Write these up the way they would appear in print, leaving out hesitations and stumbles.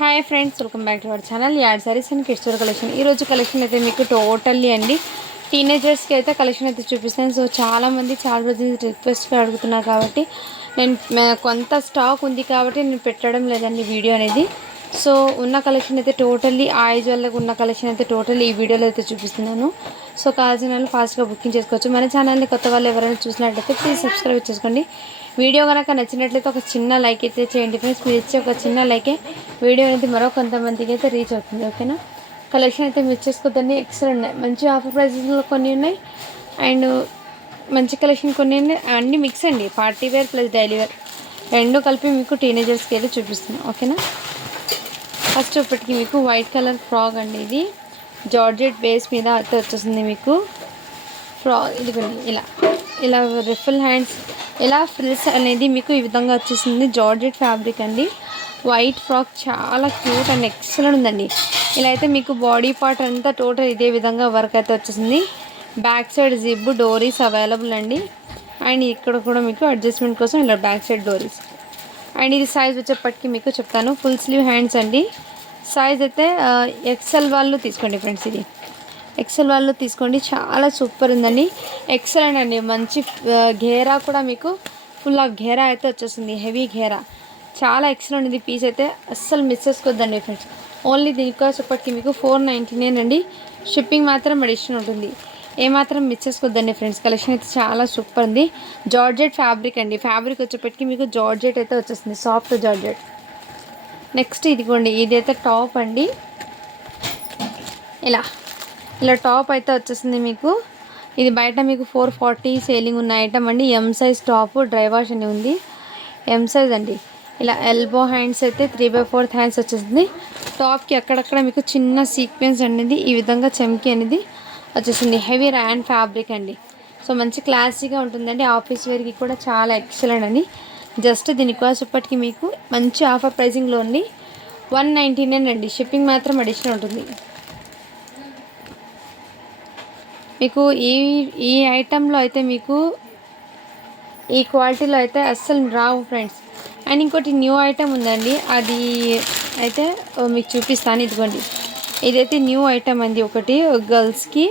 Hi friends, welcome back to our channel ad sarees and kids wear collection. ఈరోజు collection అయితే మీకు totally అండి టీనేజర్స్కి అయితే కలెక్షన్ అయితే చూపిస్తాను. సో చాలామంది చాలా రోజులు రిక్వెస్ట్గా అడుగుతున్నారు కాబట్టి కొంత స్టాక్ ఉంది కాబట్టి నేను పెట్టడం లేదండి వీడియో అనేది. సో ఉన్న కలెక్షన్ అయితే టోటల్లీ ఆ ఏజ్ వాళ్ళకి ఉన్న కలెక్షన్ అయితే టోటల్లీ ఈ వీడియోలో అయితే చూపిస్తున్నాను. సో కావాల్సిన వాళ్ళు ఫాస్ట్గా బుకింగ్ చేసుకోవచ్చు. మన ఛానల్ని కొత్త వాళ్ళు ఎవరైనా చూసినట్లయితే ప్లీజ్ సబ్స్క్రైబ్ చేసుకోండి. వీడియో కనుక నచ్చినట్లయితే ఒక చిన్న లైక్ అయితే చేయండి ఫ్రెండ్స్. మీరు ఇచ్చే ఒక చిన్న లైకే వీడియో అనేది మరో కొంతమందికి అయితే రీచ్ అవుతుంది. ఓకేనా, కలెక్షన్ అయితే మిస్ చేసుకోవద్దండి. ఎక్సలెంట్ ఉన్నాయి, మంచి ఆఫర్ ప్రైజెస్లో కొన్ని ఉన్నాయి అండ్ మంచి కలెక్షన్ కొన్ని ఉన్నాయి. అన్నీ మిక్స్ అండి, party wear plus daily wear రెండు కలిపి మీకు టీనేజర్స్కి అయితే చూపిస్తున్నాను. ఓకేనా, ఫస్ట్ ఇప్పటికి మీకు వైట్ కలర్ ఫ్రాక్ అండి. ఇది జార్జెట్ బేస్ మీద అయితే వచ్చేస్తుంది మీకు ఫ్రాక్. ఇదిగోండి ఇలా ఇలా రిఫిల్ హ్యాండ్స్, ఇలా ఫ్రిల్స్ అనేది మీకు ఈ విధంగా వచ్చేసింది. జార్జెట్ ఫ్యాబ్రిక్ అండి, వైట్ ఫ్రాక్ చాలా క్యూట్ అండ్ ఎక్సలెంట్ ఉందండి. ఇలా అయితే మీకు బాడీ పార్ట్ అంతా టోటల్ ఇదే విధంగా వర్క్ అయితే వచ్చేసింది. బ్యాక్ సైడ్ జిబ్ డోరీస్ అవైలబుల్ అండి. అండ్ ఇక్కడ కూడా మీకు అడ్జస్ట్మెంట్ కోసం ఇలా బ్యాక్ సైడ్ డోరీస్. అండ్ ఇది సైజ్ వచ్చేప్పటికి మీకు చెప్తాను. ఫుల్ స్లీవ్ హ్యాండ్స్ అండి. సైజ్ అయితే ఎక్సెల్ వాళ్ళు తీసుకోండి ఫ్రెండ్స్. ఇది ఎక్సెల్ వాళ్ళు తీసుకోండి, చాలా సూపర్ ఉందండి. ఎక్సలెంట్ అండి. మంచి ఘేరా కూడా మీకు ఫుల్ ఆఫ్ ఘేరా అయితే వచ్చేస్తుంది, హెవీ ఘేరా. చాలా ఎక్సలెంట్ ఉంది పీస్ అయితే, అస్సలు మిస్ చేసుకోవద్దండి ఫ్రెండ్స్. ఓన్లీ దీనికోసప్పటికి మీకు 499 అండి. షిప్పింగ్ మాత్రం అడిషన్ ఉంటుంది, ఏమాత్రం మిస్ చేసుకోవద్దండి ఫ్రెండ్స్. కలెక్షన్ అయితే చాలా సూపర్ ఉంది. జార్జెట్ ఫ్యాబ్రిక్ అండి. ఫ్యాబ్రిక్ వచ్చేప్పటికి మీకు జార్జెట్ అయితే వచ్చేస్తుంది, సాఫ్ట్ జార్జెట్. నెక్స్ట్ ఇదిగోండి, ఇదైతే టాప్ అండి. ఇలా ఇలా టాప్ అయితే వచ్చేస్తుంది మీకు. ఇది బయట మీకు 440 సేలింగ్ ఉన్న ఐటమ్ అండి. M size top, dry wash అని ఉంది, ఎం సైజ్ అండి. ఇలా ఎల్బో హ్యాండ్స్ అయితే 3/4 హ్యాండ్స్ వచ్చేసింది. టాప్కి అక్కడక్కడ మీకు చిన్న సీక్వెన్స్ అనేది ఈ విధంగా చమ్కీ అనేది వచ్చేసింది. హెవీ ర్యాన్ ఫ్యాబ్రిక్ అండి. సో మంచి క్లాసీగా ఉంటుందండి. ఆఫీస్ వేర్కి కూడా చాలా ఎక్సలెంట్ అండి. జస్ట్ దీనికోసం ఇప్పటికి మీకు మంచి ఆఫర్ ప్రైజింగ్లో ఉంది, 199 అండి. షిప్పింగ్ మాత్రం అడిషనల్ ఉంటుంది మీకు. ఈ ఐటెంలో అయితే మీకు ఈ క్వాలిటీలో అయితే అస్సలు రావు ఫ్రెండ్స్. అండ్ ఇంకోటి న్యూ ఐటెం ఉందండి, అది అయితే మీకు చూపిస్తాను. ఇదిగోండి, ఇదైతే న్యూ ఐటెం అండి. ఒకటి గర్ల్స్కి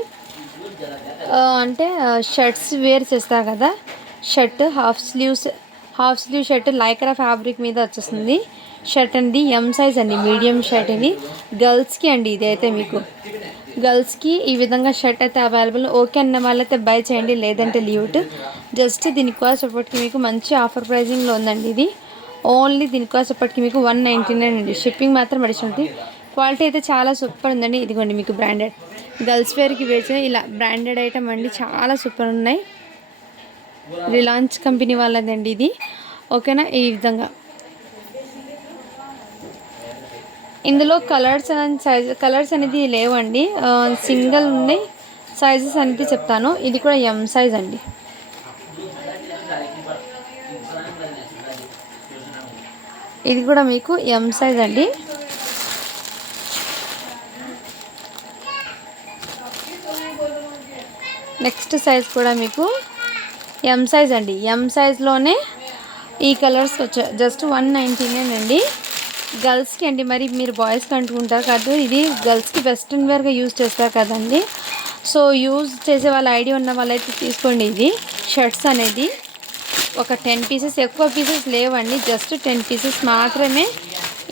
అంటే షర్ట్స్ వేర్ చేస్తారు కదా, shirt half slew shirt Lycra fabric మీద వచ్చేస్తుంది షర్ట్ అండి. ఎం సైజ్ అండి, మీడియం షర్ట్ ఇది గర్ల్స్కి అండి. ఇది అయితే మీకు గర్ల్స్కి ఈ విధంగా షర్ట్ అయితే అవైలబుల్. ఓకే అన్న వాళ్ళైతే బై చేయండి, లేదంటే లీవ్ ఇట్. జస్ట్ దీనికోసం ఇప్పటికి మీకు మంచి ఆఫర్ ప్రైజింగ్లో ఉందండి. ఇది ఓన్లీ దీనికోసం ఇప్పటికి మీకు 199 అండి. షిప్పింగ్ మాత్రం అడిషనల్. క్వాలిటీ అయితే చాలా సూపర్ ఉందండి. ఇదిగోండి మీకు బ్రాండెడ్ గర్ల్స్ వేర్కి వేసే ఇలా బ్రాండెడ్ ఐటమ్ అండి, చాలా సూపర్ ఉన్నాయి. రిలాన్స్ కంపెనీ వాళ్ళదండి ఇది. ఓకేనా, ఈ విధంగా ఇందులో కలర్స్ అనేది లేవండి, సింగిల్ ఉన్నాయి. సైజెస్ అనేది చెప్తాను. ఇది కూడా ఎం సైజ్ అండి. ఇది కూడా మీకు ఎం సైజ్ అండి. నెక్స్ట్ సైజ్ కూడా మీకు ఎం సైజ్ అండి. ఎం సైజ్లోనే ఈ కలర్స్ వచ్చాయి. జస్ట్ 199 అండి. గర్ల్స్కి అండి. మరి మీరు బాయ్స్కి అంటుకుంటారు కాదు, ఇది గర్ల్స్కి వెస్ట్రన్ వేర్గా యూజ్ చేస్తారు కదండి. సో యూజ్ చేసే వాళ్ళ ఐడియా ఉన్న వాళ్ళైతే తీసుకోండి. ఇది షర్ట్స్ అనేది ఒక 10 పీసెస్, ఎక్కువ పీసెస్ లేవండి, జస్ట్ 10 పీసెస్ మాత్రమే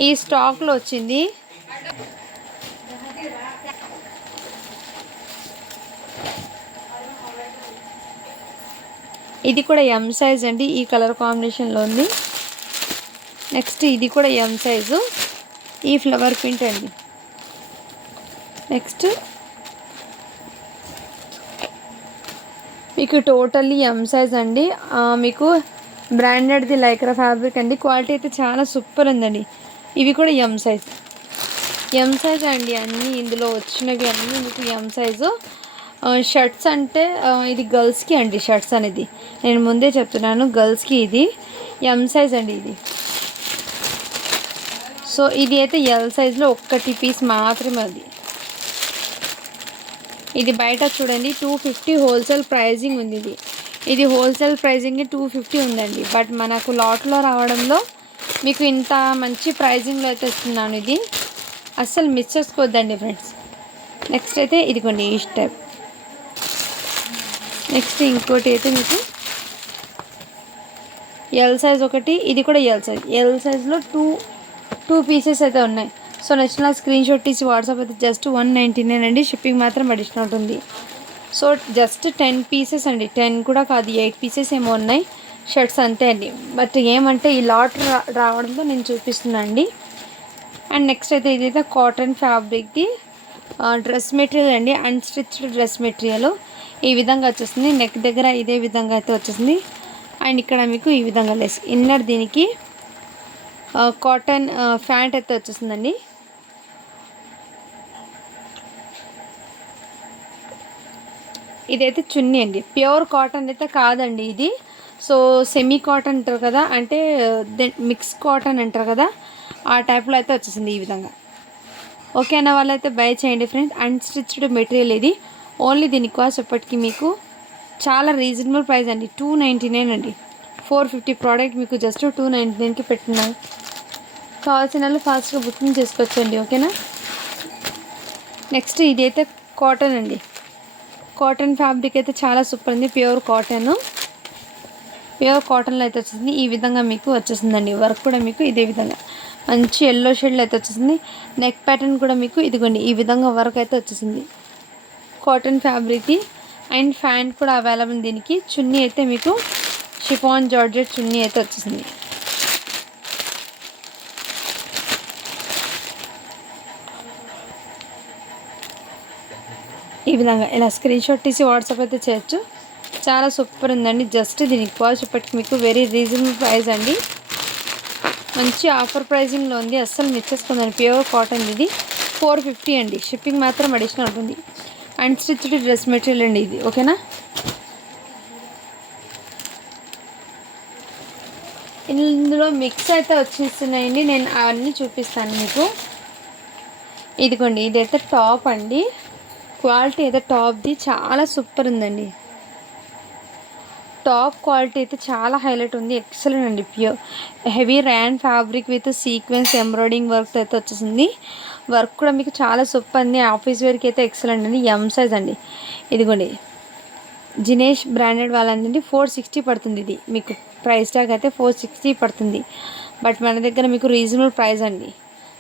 ఈ స్టాక్లో వచ్చింది. ఇది కూడా ఎం సైజ్ అండి, ఈ కలర్ కాంబినేషన్లో ఉంది. నెక్స్ట్ ఇది కూడా ఎం సైజు, ఈ ఫ్లవర్ ప్రింట్ అండి. నెక్స్ట్ మీకు టోటల్లీ ఎం సైజ్ అండి. మీకు బ్రాండెడ్ది లైక్రా ఫ్యాబ్రిక్ అండి. క్వాలిటీ అయితే చాలా సూపర్ ఉందండి. ఇవి కూడా ఎం సైజ్ అండి. అన్నీ ఇందులో వచ్చినవి అన్నీ మీకు ఎం సైజు. షర్ట్స్ అంటే ఇది గర్ల్స్కి అండి. షర్ట్స్ అనేది నేను ముందే చెప్తున్నాను, గర్ల్స్కి ఇది ఎం సైజ్ అండి. ఇది సో ఇది అయితే ఎల్ సైజ్లో ఒక్కటి పీస్ మాత్రమే అది. ఇది బయట చూడండి 250 హోల్సేల్ ప్రైజింగ్ ఉంది. ఇది హోల్సేల్ ప్రైజింగ్ 250 ఉందండి. బట్ మనకు లాట్లో రావడంలో మీకు ఇంత మంచి ప్రైజింగ్లో అయితే ఇస్తున్నాను. ఇది అస్సలు మిస్ చేసుకోవద్దండి ఫ్రెండ్స్. నెక్స్ట్ అయితే ఇదిగోండి ఈ స్టెప్. నెక్స్ట్ ఇంకోటి అయితే మీకు ఎల్ సైజ్ ఒకటి, ఇది కూడా ఎల్ సైజ్లో టూ పీసెస్ అయితే ఉన్నాయి. సో నచ్చిన స్క్రీన్ షాట్ తీసి వాట్సాప్ అయితే జస్ట్ 199 అండి. షిప్పింగ్ మాత్రం అడిషనల్ ఉంటుంది. సో జస్ట్ 10 పీసెస్ అండి, 10 కూడా కాదు, 8 పీసెస్ ఏమో ఉన్నాయి షర్ట్స్ అంతే అండి. బట్ ఏమంటే ఈ లాట్ రావడంతో నేను చూపిస్తున్నాను అండి. అండ్ నెక్స్ట్ అయితే ఇదైతే కాటన్ ఫ్యాబ్రిక్ది డ్రెస్ మెటీరియల్ అండి, అన్స్టిచ్డ్ డ్రెస్ మెటీరియల్. ఈ విధంగా వచ్చేస్తుంది, నెక్ దగ్గర ఇదే విధంగా అయితే వచ్చేసింది. అండ్ ఇక్కడ మీకు ఈ విధంగా లెస్ ఇన్నర్ దీనికి కాటన్ ప్యాంట్ అయితే వచ్చేసిందండి. ఇదైతే చున్నీ అండి, ప్యూర్ కాటన్ అయితే కాదండి ఇది. సో సెమీ కాటన్ అంటారు కదా, అంటే మిక్స్ కాటన్ అంటారు కదా, ఆ టైప్లో అయితే వచ్చేసింది ఈ విధంగా. ఓకే అన్న వాళ్ళైతే బై చేయండి ఫ్రెండ్స్. అన్స్టిచ్డ్ మెటీరియల్ ఇది. ఓన్లీ దీని కాస్ట్ ఎప్పటికీ మీకు చాలా రీజనబుల్ ప్రైస్ అండి, 299 అండి. 450 ప్రోడక్ట్ మీకు జస్ట్ 299కి పెట్టున్నాను. కావాల్సిన వాళ్ళు ఫాస్ట్గా బుకింగ్ చేసుకోవచ్చండి. ఓకేనా. నెక్స్ట్ ఇదైతే కాటన్ అండి, కాటన్ ఫ్యాబ్రిక్ అయితే చాలా సూపర్ ఉంది. ప్యూర్ కాటన్లో అయితే వచ్చేసింది. ఈ విధంగా మీకు వచ్చేసిందండి. వర్క్ కూడా మీకు ఇదే విధంగా మంచి ఎల్లో షేడ్లో అయితే వచ్చేసింది. నెక్ ప్యాటర్న్ కూడా మీకు ఇదిగోండి ఈ విధంగా వర్క్ అయితే వచ్చేసింది కాటన్ ఫ్యాబ్రిక్ది. అండ్ ఫ్యాంట్ కూడా అవైలబుల్ దీనికి. చున్నీ అయితే మీకు షిఫాన్ జార్జెట్ చున్నీ అయితే వచ్చేసింది. ఈ విధంగా ఇలా స్క్రీన్ షాట్ తీసి వాట్సాప్ అయితే చేయొచ్చు. చాలా సూపర్ ఉందండి. జస్ట్ దీనికి కాస్ట్ ఇప్పటికి మీకు వెరీ రీజనబుల్ ప్రైస్ అండి. మంచి ఆఫర్ ప్రైజింగ్లో ఉంది, అస్సలు మిస్ చేసుకుందండి. ప్యూర్ కాటన్ ఇది 450 అండి. షిప్పింగ్ మాత్రం అడిషనల్ ఉంటుంది. అండ్ స్టిచ్డ్ డ్రెస్ మెటీరియల్ అండి ఇది. ఓకేనా. ఇందులో మిక్స్ అయితే వచ్చేస్తున్నాయండి, నేను అవన్నీ చూపిస్తాను మీకు. ఇదిగోండి ఇదైతే టాప్ అండి. క్వాలిటీ అయితే టాప్ది చాలా సూపర్ ఉందండి. టాప్ క్వాలిటీ అయితే చాలా హైలైట్ ఉంది, ఎక్సలెంట్ అండి. Pure heavy rayon fabric with sequence embroidering work అయితే వచ్చేసింది. వర్క్ కూడా మీకు చాలా సూపర్ అండి. ఆఫీస్ వేర్కి అయితే ఎక్సలెంట్ అండి. ఎం సైజ్ అండి. ఇదిగోండి జినేష్ బ్రాండెడ్ వాళ్ళండి. 460 పడుతుంది ఇది మీకు. ప్రైస్ ట్యాగ్ అయితే 460 పడుతుంది. బట్ మన దగ్గర మీకు రీజనబుల్ ప్రైస్ అండి,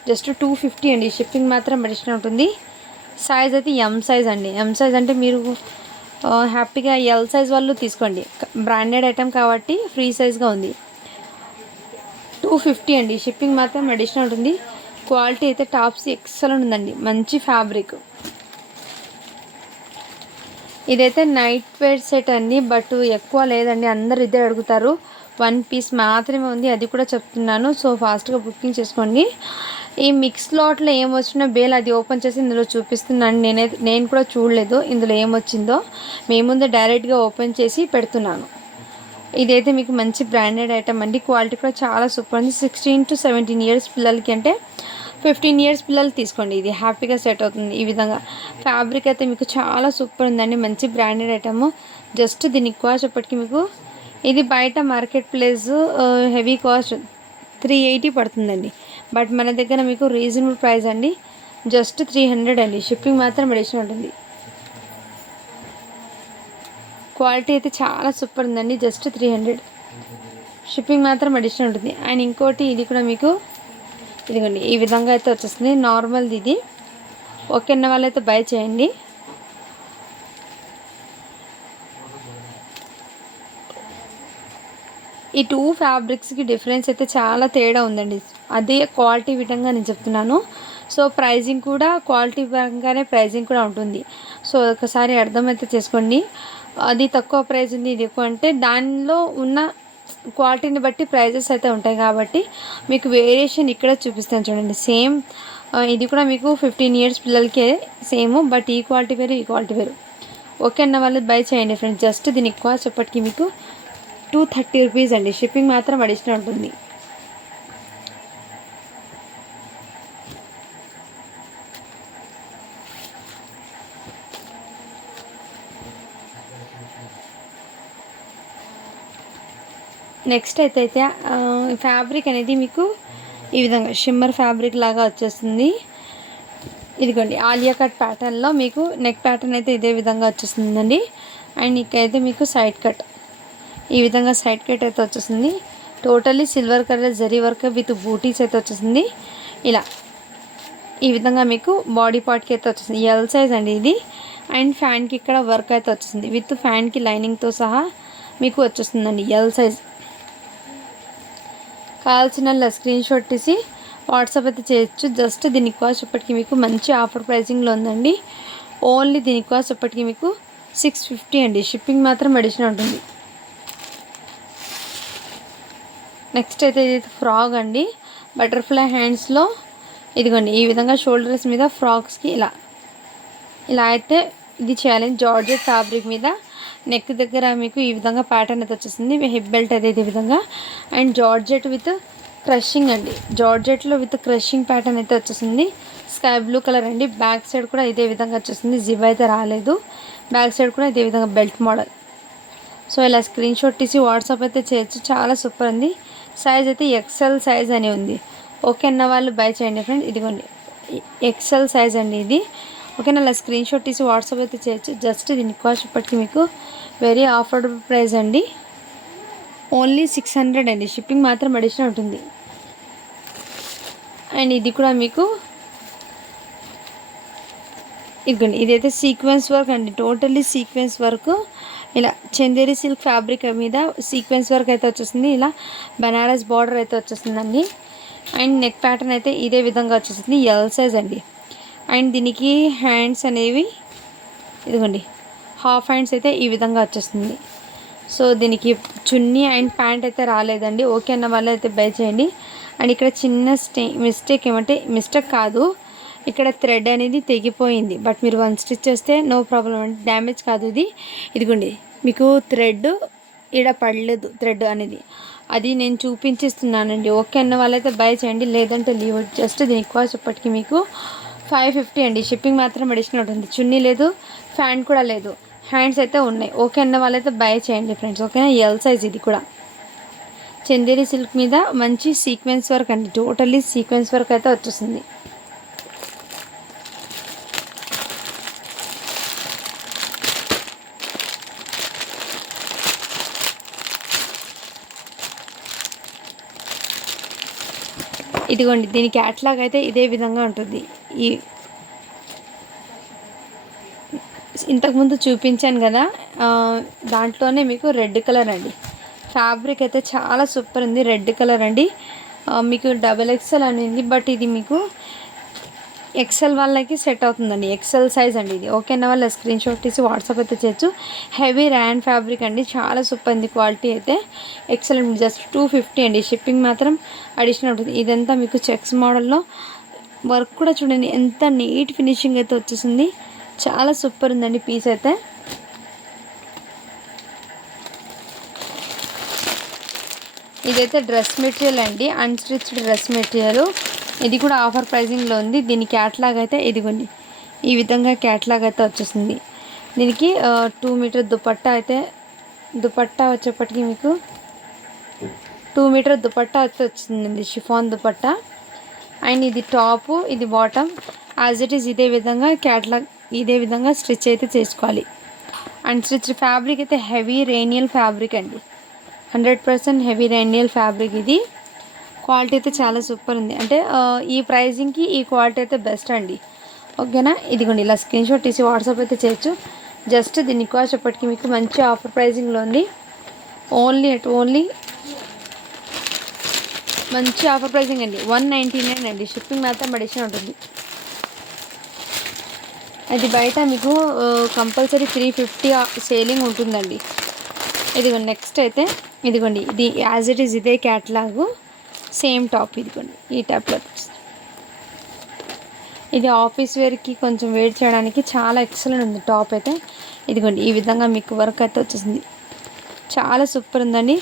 జస్ట్ 250 అండి. షిప్పింగ్ మాత్రం అడిషనల్ ఉంటుంది. సైజ్ అయితే ఎం సైజ్ అండి. ఎం సైజ్ అంటే మీరు హ్యాపీగా ఎల్ సైజ్ వాళ్ళు తీసుకోండి, బ్రాండెడ్ ఐటమ్ కాబట్టి ఫ్రీ సైజ్గా ఉంది. 250 అండి. షిప్పింగ్ మాత్రం అడిషనల్ ఉంటుంది. క్వాలిటీ అయితే టాప్స్ ఎక్సలెంట్ ఉందండి, మంచి ఫ్యాబ్రిక్. ఇదైతే నైట్ వేర్ సెట్ అండి, బట్ ఎక్కువ లేదండి, అందరు ఇదే అడుగుతారు. 1 పీస్ మాత్రమే ఉంది, అది కూడా చెప్తున్నాను. సో ఫాస్ట్గా బుకింగ్ చేసుకోండి. ఈ మిక్స్ లాట్లో ఏమొచ్చినా బేల్ అది ఓపెన్ చేసి ఇందులో చూపిస్తున్నాను. నేను కూడా చూడలేదు ఇందులో ఏమొచ్చిందో. మీ ముందు డైరెక్ట్గా ఓపెన్ చేసి పెడుతున్నాను. ఇదైతే మీకు మంచి బ్రాండెడ్ ఐటమ్ అండి. క్వాలిటీ కూడా చాలా సూపర్ ఉంది. 16 to 17 ఇయర్స్ పిల్లలకి, అంటే 15 ఇయర్స్ పిల్లలు తీసుకోండి, ఇది హ్యాపీగా సెట్ అవుతుంది. ఈ విధంగా ఫ్యాబ్రిక్ అయితే మీకు చాలా సూపర్ ఉందండి, మంచి బ్రాండెడ్ ఐటమ్. జస్ట్ దీనికి కాస్ట్ ఇప్పటికి మీకు ఇది బయట మార్కెట్ ప్లేస్ హెవీ కాస్ట్ 380 పడుతుందండి. బట్ మన దగ్గర మీకు రీజనబుల్ ప్రైస్ అండి, జస్ట్ 300 అండి. షిప్పింగ్ మాత్రం అడిషనల్ ఉంటుంది. క్వాలిటీ అయితే చాలా సూపర్ ఉందండి, జస్ట్ 300. షిప్పింగ్ మాత్రం అడిషనల్ ఉంటుంది. అండ్ ఇంకోటి ఇది కూడా మీకు ఇదిగోండి ఈ విధంగా అయితే వచ్చేస్తుంది, నార్మల్ది ఇది. ఓకే అన్న వాళ్ళైతే బై చేయండి. ఈ 2 ఫ్యాబ్రిక్స్కి డిఫరెన్స్ అయితే చాలా తేడా ఉందండి. అదే క్వాలిటీ విధంగా నేను చెప్తున్నాను. సో ప్రైజింగ్ కూడా క్వాలిటీ పరంగానే ప్రైజింగ్ కూడా ఉంటుంది. సో ఒకసారి అర్థమైతే చేసుకోండి. అది తక్కువ ప్రైస్ ఉంది, ఇది ఎక్కువ, అంటే దానిలో ఉన్న క్వాలిటీని బట్టి ప్రైజెస్ అయితే ఉంటాయి. కాబట్టి మీకు వేరియేషన్ ఇక్కడ చూపిస్తాను చూడండి. సేమ్ ఇది కూడా మీకు 15 ఇయర్స్ పిల్లలకే సేమ్, బట్ ఈ క్వాలిటీ వేరు, ఈ క్వాలిటీ వేరు. ఓకే అన్న వాళ్ళు బై చేయండి ఫ్రెండ్స్. జస్ట్ దీని కాస్ట్ చెప్పటికి మీకు 230 రూపీస్ అండి. షిప్పింగ్ మాత్రం అడిషనల్ ఉంటుంది. నెక్స్ట్ అయితే ఫ్యాబ్రిక్ అనేది మీకు ఈ విధంగా షిమ్మర్ ఫ్యాబ్రిక్ లాగా వచ్చేస్తుంది. ఇదిగోండి ఆలియా కట్ ప్యాటర్న్లో మీకు నెక్ ప్యాటర్న్ అయితే ఇదే విధంగా వచ్చేస్తుందండి. అండ్ ఇకైతే మీకు సైడ్ కట్ ఈ విధంగా సైడ్ కట్ అయితే వచ్చేస్తుంది. Totally silver colour zari work with బూటీస్ అయితే వచ్చేసింది. ఇలా ఈ విధంగా మీకు బాడీ పార్ట్కి అయితే వచ్చేసింది. ఎల్ సైజ్ అండి ఇది. అండ్ ఫ్యాన్కి ఇక్కడ వర్క్ అయితే వచ్చేసింది విత్ ఫ్యాన్కి లైనింగ్తో సహా మీకు వచ్చేస్తుందండి ఎల్ సైజ్. కావాల్సిన స్క్రీన్ షాట్ తీసి వాట్సాప్ అయితే చేయొచ్చు. జస్ట్ దీని కాస్ట్ ఇప్పటికీ మీకు మంచి ఆఫర్ ప్రైజింగ్లో ఉందండి. ఓన్లీ దీని కాస్ట్ ఇప్పటికీ మీకు 650 అండి. షిప్పింగ్ మాత్రం అడిషనల్ ఉంటుంది. నెక్స్ట్ అయితే ఇది ఫ్రాక్ అండి. బటర్ఫ్లై హ్యాండ్స్లో ఇదిగోండి ఈ విధంగా షోల్డర్స్ మీద ఫ్రాక్స్కి ఇలా అయితే ఇది చేయాలి. జార్జెట్ ఫ్యాబ్రిక్ మీద నెక్ దగ్గర మీకు ఈ విధంగా ప్యాటర్న్ అయితే వచ్చేసింది. హిప్ బెల్ట్ అయితే ఈ విధంగా. అండ్ జార్జెట్ విత్ క్రషింగ్ అండి. జార్జెట్లో విత్ క్రషింగ్ ప్యాటర్న్ అయితే వచ్చేసింది. స్కై బ్లూ కలర్ అండి. బ్యాక్ సైడ్ కూడా ఇదే విధంగా వచ్చేసింది. జిబ్ అయితే రాలేదు. బ్యాక్ సైడ్ కూడా ఇదే విధంగా బెల్ట్ మోడల్. సో ఇలా స్క్రీన్ షాట్ తీసి వాట్సాప్ అయితే చేయొచ్చు. చాలా సూపర్ ఉంది. సైజ్ అయితే ఎక్సెల్ సైజ్ అని ఉంది. ఓకే అన్న వాళ్ళు బై చేయండి ఫ్రెండ్. ఇదిగోండి ఎక్సెల్ సైజ్ అండి ఇది. ఓకేనా, అలా స్క్రీన్ షాట్ తీసి వాట్సాప్ అయితే చేయొచ్చు. జస్ట్ దీని కాస్ట్ ఇప్పటికీ మీకు వెరీ అఫోర్డబుల్ ప్రైస్ అండి. ఓన్లీ 600 అండి. షిప్పింగ్ మాత్రం అడిషనల్ ఉంటుంది. అండ్ ఇది కూడా మీకు ఇదిగోండి ఇదైతే సీక్వెన్స్ వర్క్ అండి. Totally sequence work. ఇలా చందేరి సిల్క్ ఫ్యాబ్రిక్ మీద సీక్వెన్స్ వర్క్ అయితే వచ్చేసింది. ఇలా బనారస్ బార్డర్ అయితే వచ్చేసిందండి. అండ్ నెక్ ప్యాటర్న్ అయితే ఇదే విధంగా వచ్చేసింది. ఎల్ సైజ్ అండి. అండ్ దీనికి హ్యాండ్స్ అనేవి ఇదిగోండి హాఫ్ హ్యాండ్స్ అయితే ఈ విధంగా వచ్చేస్తుంది. సో దీనికి చున్నీ అండ్ ప్యాంట్ అయితే రాలేదండి. ఓకే అన్న వాళ్ళు అయితే బై చేయండి. అండ్ ఇక్కడ చిన్న మిస్టేక్ ఏమంటే మిస్టేక్ కాదు, ఇక్కడ థ్రెడ్ అనేది తెగిపోయింది. బట్ మీరు వన్ స్టిచ్ చేస్తే నో ప్రాబ్లం అండి, డ్యామేజ్ కాదు ఇది. ఇదిగోండి మీకు థ్రెడ్ ఇక్కడ పడలేదు, థ్రెడ్ అనేది అది నేను చూపించిస్తున్నానండి. ఓకే అన్న వాళ్ళైతే బై చేయండి, లేదంటే లీవ్. జస్ట్ దీనికి కాస్ట్ ఇప్పటికీ మీకు 550 అండి. షిప్పింగ్ మాత్రం అడిషనల్ ఉంటుంది. చున్నీ లేదు, ఫ్యాంట్ కూడా లేదు, హ్యాండ్స్ అయితే ఉన్నాయి. ఓకే అన్న వాళ్ళైతే బై చేయండి ఫ్రెండ్స్. ఓకేనా, ఎల్ సైజ్. ఇది కూడా చందేరి సిల్క్ మీద మంచి సీక్వెన్స్ వర్క్ అండి. టోటల్లీ సీక్వెన్స్ వర్క్ అయితే వచ్చేసింది. ఇదిగోండి దీని క్యాట్లాగ్ అయితే ఇదే విధంగా ఉంటుంది. ఇంతకుముందు చూపించాను కదా, దాంట్లోనే మీకు రెడ్ కలర్ అండి. ఫ్యాబ్రిక్ అయితే చాలా సూపర్ ఉంది. రెడ్ కలర్ అండి. మీకు డబల్ ఎక్సెల్ అనేది, బట్ ఇది మీకు ఎక్సెల్ వాళ్ళకి సెట్ అవుతుందండి. ఎక్సెల్ సైజ్ అండి ఇది. ఓకేనా, వాళ్ళ స్క్రీన్ షాట్ తీసి వాట్సాప్ అయితే చేయొచ్చు. హెవీ ర్యాన్ ఫ్యాబ్రిక్ అండి. చాలా సూపర్ ఉంది. క్వాలిటీ అయితే ఎక్సలెంట్. జస్ట్ 250 అండి. షిప్పింగ్ మాత్రం అడిషనల్ ఉంటుంది. ఇదంతా మీకు చెక్స్ మోడల్లో వర్క్ కూడా చూడండి ఎంత నీట్ ఫినిషింగ్ అయితే వచ్చేసింది. చాలా సూపర్ ఉందండి పీస్ అయితే. ఇదైతే డ్రెస్ మెటీరియల్ అండి, అన్స్టిచ్డ్ డ్రెస్ మెటీరియల్. ఇది కూడా ఆఫర్ ప్రైజింగ్లో ఉంది. దీని క్యాట్లాగ్ అయితే ఇదిగోండి ఈ విధంగా క్యాట్లాగ్ అయితే వచ్చేసింది. దీనికి 2 మీటర్ దుపట్టా వచ్చేప్పటికి మీకు 2 మీటర్ దుపట్టా అయితే వచ్చిందండి. షిఫాన్ దుపట్టా. అండ్ ఇది టాపు, ఇది బాటమ్. యాజ్ ఇట్ ఈస్ ఇదే విధంగా క్యాట్లాగ్ ఇదే విధంగా స్టిచ్ అయితే చేసుకోవాలి. అండ్ స్టిచ్ ఫ్యాబ్రిక్ అయితే హెవీ రేనియల్ ఫ్యాబ్రిక్ అండి. 100% హెవీ రేనియల్ ఫ్యాబ్రిక్. ఇది క్వాలిటీ అయితే చాలా సూపర్ ఉంది. అంటే ఈ ప్రైజింగ్కి ఈ క్వాలిటీ అయితే బెస్ట్ అండి. ఓకేనా, ఇదిగోండి ఇలా స్క్రీన్ షాట్ తీసి వాట్సాప్ అయితే చేయొచ్చు. జస్ట్ దీన్ని కాస్ట్ చెప్పటికి మీకు మంచి ఆఫర్ ప్రైజింగ్లో ఉంది. ఓన్లీ మంచి ఆఫర్ ప్రైజింగ్ అండి. 199 అండి. షిప్పింగ్ మాత్రం అడిషనల్ ఉంటుంది. అది బయట మీకు కంపల్సరీ 350 సేలింగ్ ఉంటుందండి. ఇదిగోండి నెక్స్ట్ అయితే ఇదిగోండి ఇది యాజ్ ఇట్ ఈజ్ ఇదే క్యాట్లాగు, సేమ్ టాప్. ఇదిగోండి ఈ టాప్లో ఇది ఆఫీస్ వేర్కి కొంచెం వేర్ చేయడానికి చాలా ఎక్సలెంట్ ఉంది టాప్ అయితే. ఇదిగోండి ఈ విధంగా మీకు వర్క్ అయితే వచ్చేసింది. చాలా సూపర్ ఉందండి.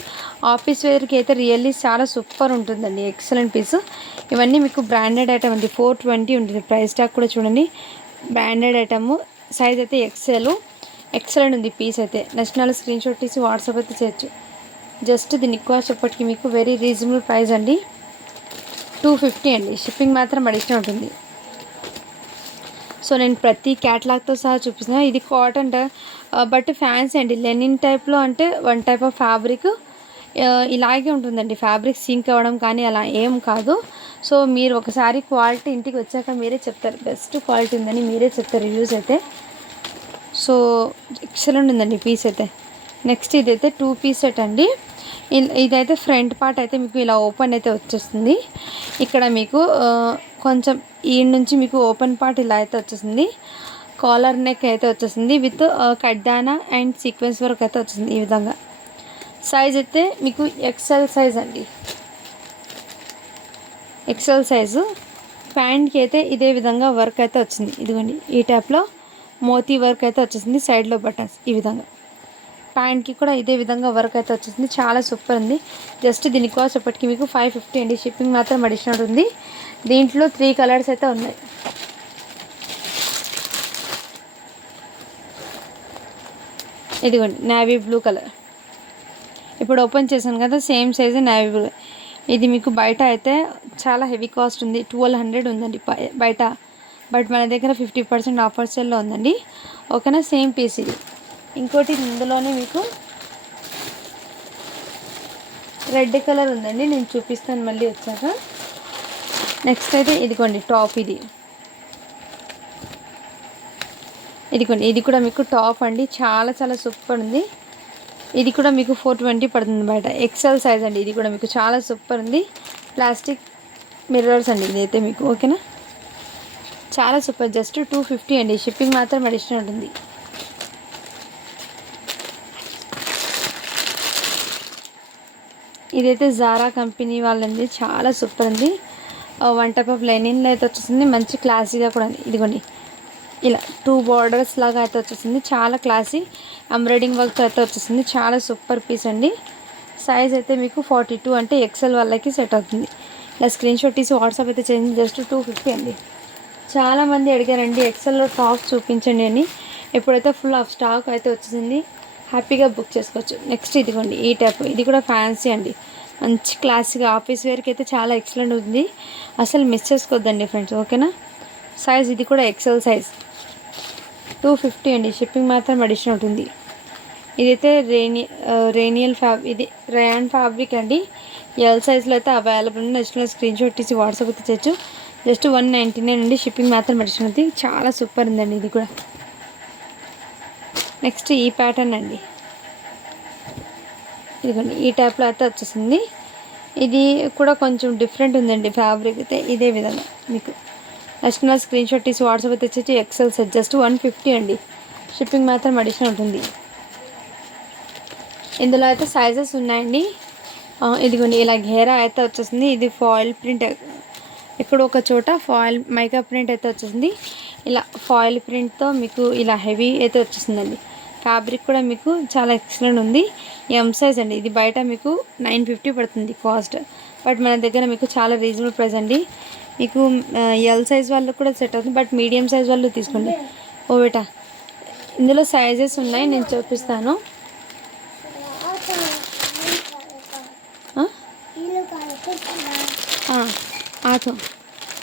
ఆఫీస్ వేర్కి అయితే రియల్లీ చాలా సూపర్ ఉంటుందండి. Excellent piece. ఇవన్నీ మీకు బ్రాండెడ్ ఐటమ్ అండి. 420 ఉంటుంది. ప్రైస్ ట్యాగ్ కూడా చూడండి. Branded item. సైజ్ అయితే ఎక్సెల్. ఎక్సలెంట్ ఉంది పీస్ అయితే. నచ్చిన స్క్రీన్ షాట్ తీసి వాట్సాప్ అయితే చేయొచ్చు. జస్ట్ దీని కాస్ట్ ఎప్పటికీ మీకు వెరీ రీజనబుల్ ప్రైస్ అండి, 250 అండి. షిప్పింగ్ మాత్రం అడిషనల్ ఉంటుంది. సో నేను ప్రతి క్యాటలాగ్తో సహా చూపిస్తున్నాను. ఇది కాటన్ బట్ ఫ్యాన్సీ అండి, లెనిన్ టైప్లో, అంటే వన్ టైప్ ఆఫ్ ఫ్యాబ్రిక్ ఇలాగే ఉంటుందండి. ఫ్యాబ్రిక్ సింక్ అవ్వడం కానీ అలా ఏం కాదు. సో మీరు ఒకసారి క్వాలిటీ ఇంటికి వచ్చాక మీరే చెప్తారు, బెస్ట్ క్వాలిటీ ఉందని మీరే చెప్తారు రివ్యూస్ అయితే. సో ఎక్సలెంట్ ఉందండి పీస్ అయితే. నెక్స్ట్ ఇదైతే 2 పీస్ సెట్ అండి. ఇదైతే ఫ్రంట్ పార్ట్ అయితే మీకు ఇలా ఓపెన్ అయితే వచ్చేస్తుంది. ఇక్కడ మీకు కొంచెం ఈ నుంచి మీకు ఓపెన్ పార్ట్ ఇలా అయితే వచ్చేసింది. కాలర్ నెక్ అయితే వచ్చేసింది విత్ కడ్డానా అండ్ సీక్వెన్స్ వర్క్ అయితే వచ్చేసింది. ఈ విధంగా సైజ్ అయితే మీకు ఎక్సెల్ సైజ్ అండి, ఎక్సెల్ సైజు. ప్యాంట్కి అయితే ఇదే విధంగా వర్క్ అయితే వచ్చింది. ఇదిగోండి ఈ టైప్లో మోతీ వర్క్ అయితే వచ్చేసింది, సైడ్లో బటన్స్ ఈ విధంగా. ప్యాంట్కి కూడా ఇదే విధంగా వర్క్ అయితే వచ్చేసింది, చాలా సూపర్ ఉంది. జస్ట్ దీని కాస్ట్ ఇప్పటికి మీకు 550 అండి. షిప్పింగ్ మాత్రం అడిషనల్ ఉంది. దీంట్లో 3 కలర్స్ అయితే ఉన్నాయి. ఇదిగోండి నేవీ బ్లూ కలర్, ఇప్పుడు ఓపెన్ చేశాను కదా, సేమ్ సైజు నేవీ బ్లూ. ఇది మీకు బయట అయితే చాలా హెవీ కాస్ట్ ఉంది, 1200 ఉందండి బయట. బట్ మన దగ్గర 50% ఆఫర్ సేల్లో ఉందండి. ఓకేనా, సేమ్ పీస్ ఇది. ఇంకోటి ఇందులోనే మీకు రెడ్ కలర్ ఉందండి, నేను చూపిస్తాను మళ్ళీ వచ్చాక. నెక్స్ట్ అయితే ఇదిగోండి టాప్, ఇదిగోండి ఇది కూడా మీకు టాప్ అండి, చాలా చాలా సూపర్ ఉంది. ఇది కూడా మీకు 420 పడుతుంది బయట, ఎక్సెల్ సైజ్ అండి. ఇది కూడా మీకు చాలా సూపర్ ఉంది. ప్లాస్టిక్ మిర్రర్స్ అండి ఇదైతే మీకు. ఓకేనా, చాలా సూపర్. జస్ట్ 250 అండి. షిప్పింగ్ మాత్రం అడిషనల్ ఉంటుంది. ఇదైతే జారా కంపెనీ వాళ్ళండి, చాలా సూపర్ ఉంది. వన్ టైప్ ఆఫ్ లెనిన్లో అయితే వచ్చేసింది, మంచి క్లాసీగా కూడా ఉంది. ఇదిగోండి ఇలా 2 బార్డర్స్ లాగా అయితే వచ్చేసింది, చాలా క్లాసీ ఎంబ్రాయిడింగ్ వర్క్ అయితే వచ్చేసింది, చాలా సూపర్ పీస్ అండి. సైజ్ అయితే మీకు 42 అంటే ఎక్సెల్ వాళ్ళకి సెట్ అవుతుంది. ఇలా స్క్రీన్ షాట్ తీసి వాట్సాప్ అయితే చేయండి. జస్ట్ 250 అండి. చాలామంది అడిగారండి ఎక్సెల్లో టాప్ చూపించండి అని, ఎప్పుడైతే ఫుల్ ఆఫ్ స్టాక్ అయితే వచ్చేసింది, హ్యాపీగా బుక్ చేసుకోవచ్చు. నెక్స్ట్ ఇదిగోండి ఈ టైప్, ఇది కూడా ఫ్యాన్సీ అండి, మంచి క్లాసీగా ఆఫీస్ వేర్కి అయితే చాలా ఎక్సలెంట్ ఉంది, అసలు మిస్ చేసుకోవద్దండి ఫ్రెండ్స్. ఓకేనా, సైజ్ ఇది కూడా ఎక్సెల్ సైజ్, 250 అండి. షిప్పింగ్ మాత్రం అడిషనల్ ఉంటుంది. ఇదైతే ఇది రేయాన్ ఫ్యాబ్రిక్ అండి, ఎల్ సైజ్లో అయితే అవైలబుల్ ఉంది. నెక్స్ట్ స్క్రీన్ షాట్ తీసి వాట్సాప్ అయితే చేయొచ్చు. జస్ట్ 199 అండి. షిప్పింగ్ మాత్రం అడిషనల్ ఉంది, చాలా సూపర్ ఉందండి ఇది కూడా. నెక్స్ట్ ఈ ప్యాటర్న్ అండి, ఇదిగోండి ఈ టైప్లో అయితే వచ్చేసింది. ఇది కూడా కొంచెం డిఫరెంట్ ఉందండి ఫ్యాబ్రిక్ అయితే. ఇదే విధంగా మీకు నెక్స్ట్ స్క్రీన్ షాట్ తీసి వాట్సాప్ అయితే వచ్చేసి ఎక్సెల్ సైజ్, జస్ట్ 150 అండి. షిప్పింగ్ మాత్రం అడిషనల్ ఉంటుంది. ఇందులో అయితే సైజెస్ ఉన్నాయండి. ఇదిగోండి ఇలా ఘేరా అయితే వచ్చేసింది. ఇది ఫాయిల్ ప్రింట్, ఇక్కడ ఒక చోట ఫాయిల్ మైకా ప్రింట్ అయితే వచ్చేసింది. ఇలా ఫాయిల్ ప్రింట్తో మీకు ఇలా హెవీ అయితే వచ్చేసిందండి. ఫ్యాబ్రిక్ కూడా మీకు చాలా ఎక్సలెంట్ ఉంది. ఎం సైజ్ అండి, ఇది బయట మీకు 950 పడుతుంది కాస్ట్, బట్ మన దగ్గర మీకు చాలా రీజనబుల్ ప్రైస్ అండి. మీకు ఎల్ సైజ్ వాళ్ళు కూడా సెట్ అవుతుంది, బట్ మీడియం సైజ్ వాళ్ళు తీసుకోండి. ఓ బేటా, ఇందులో సైజెస్ ఉన్నాయి, నేను చూపిస్తాను.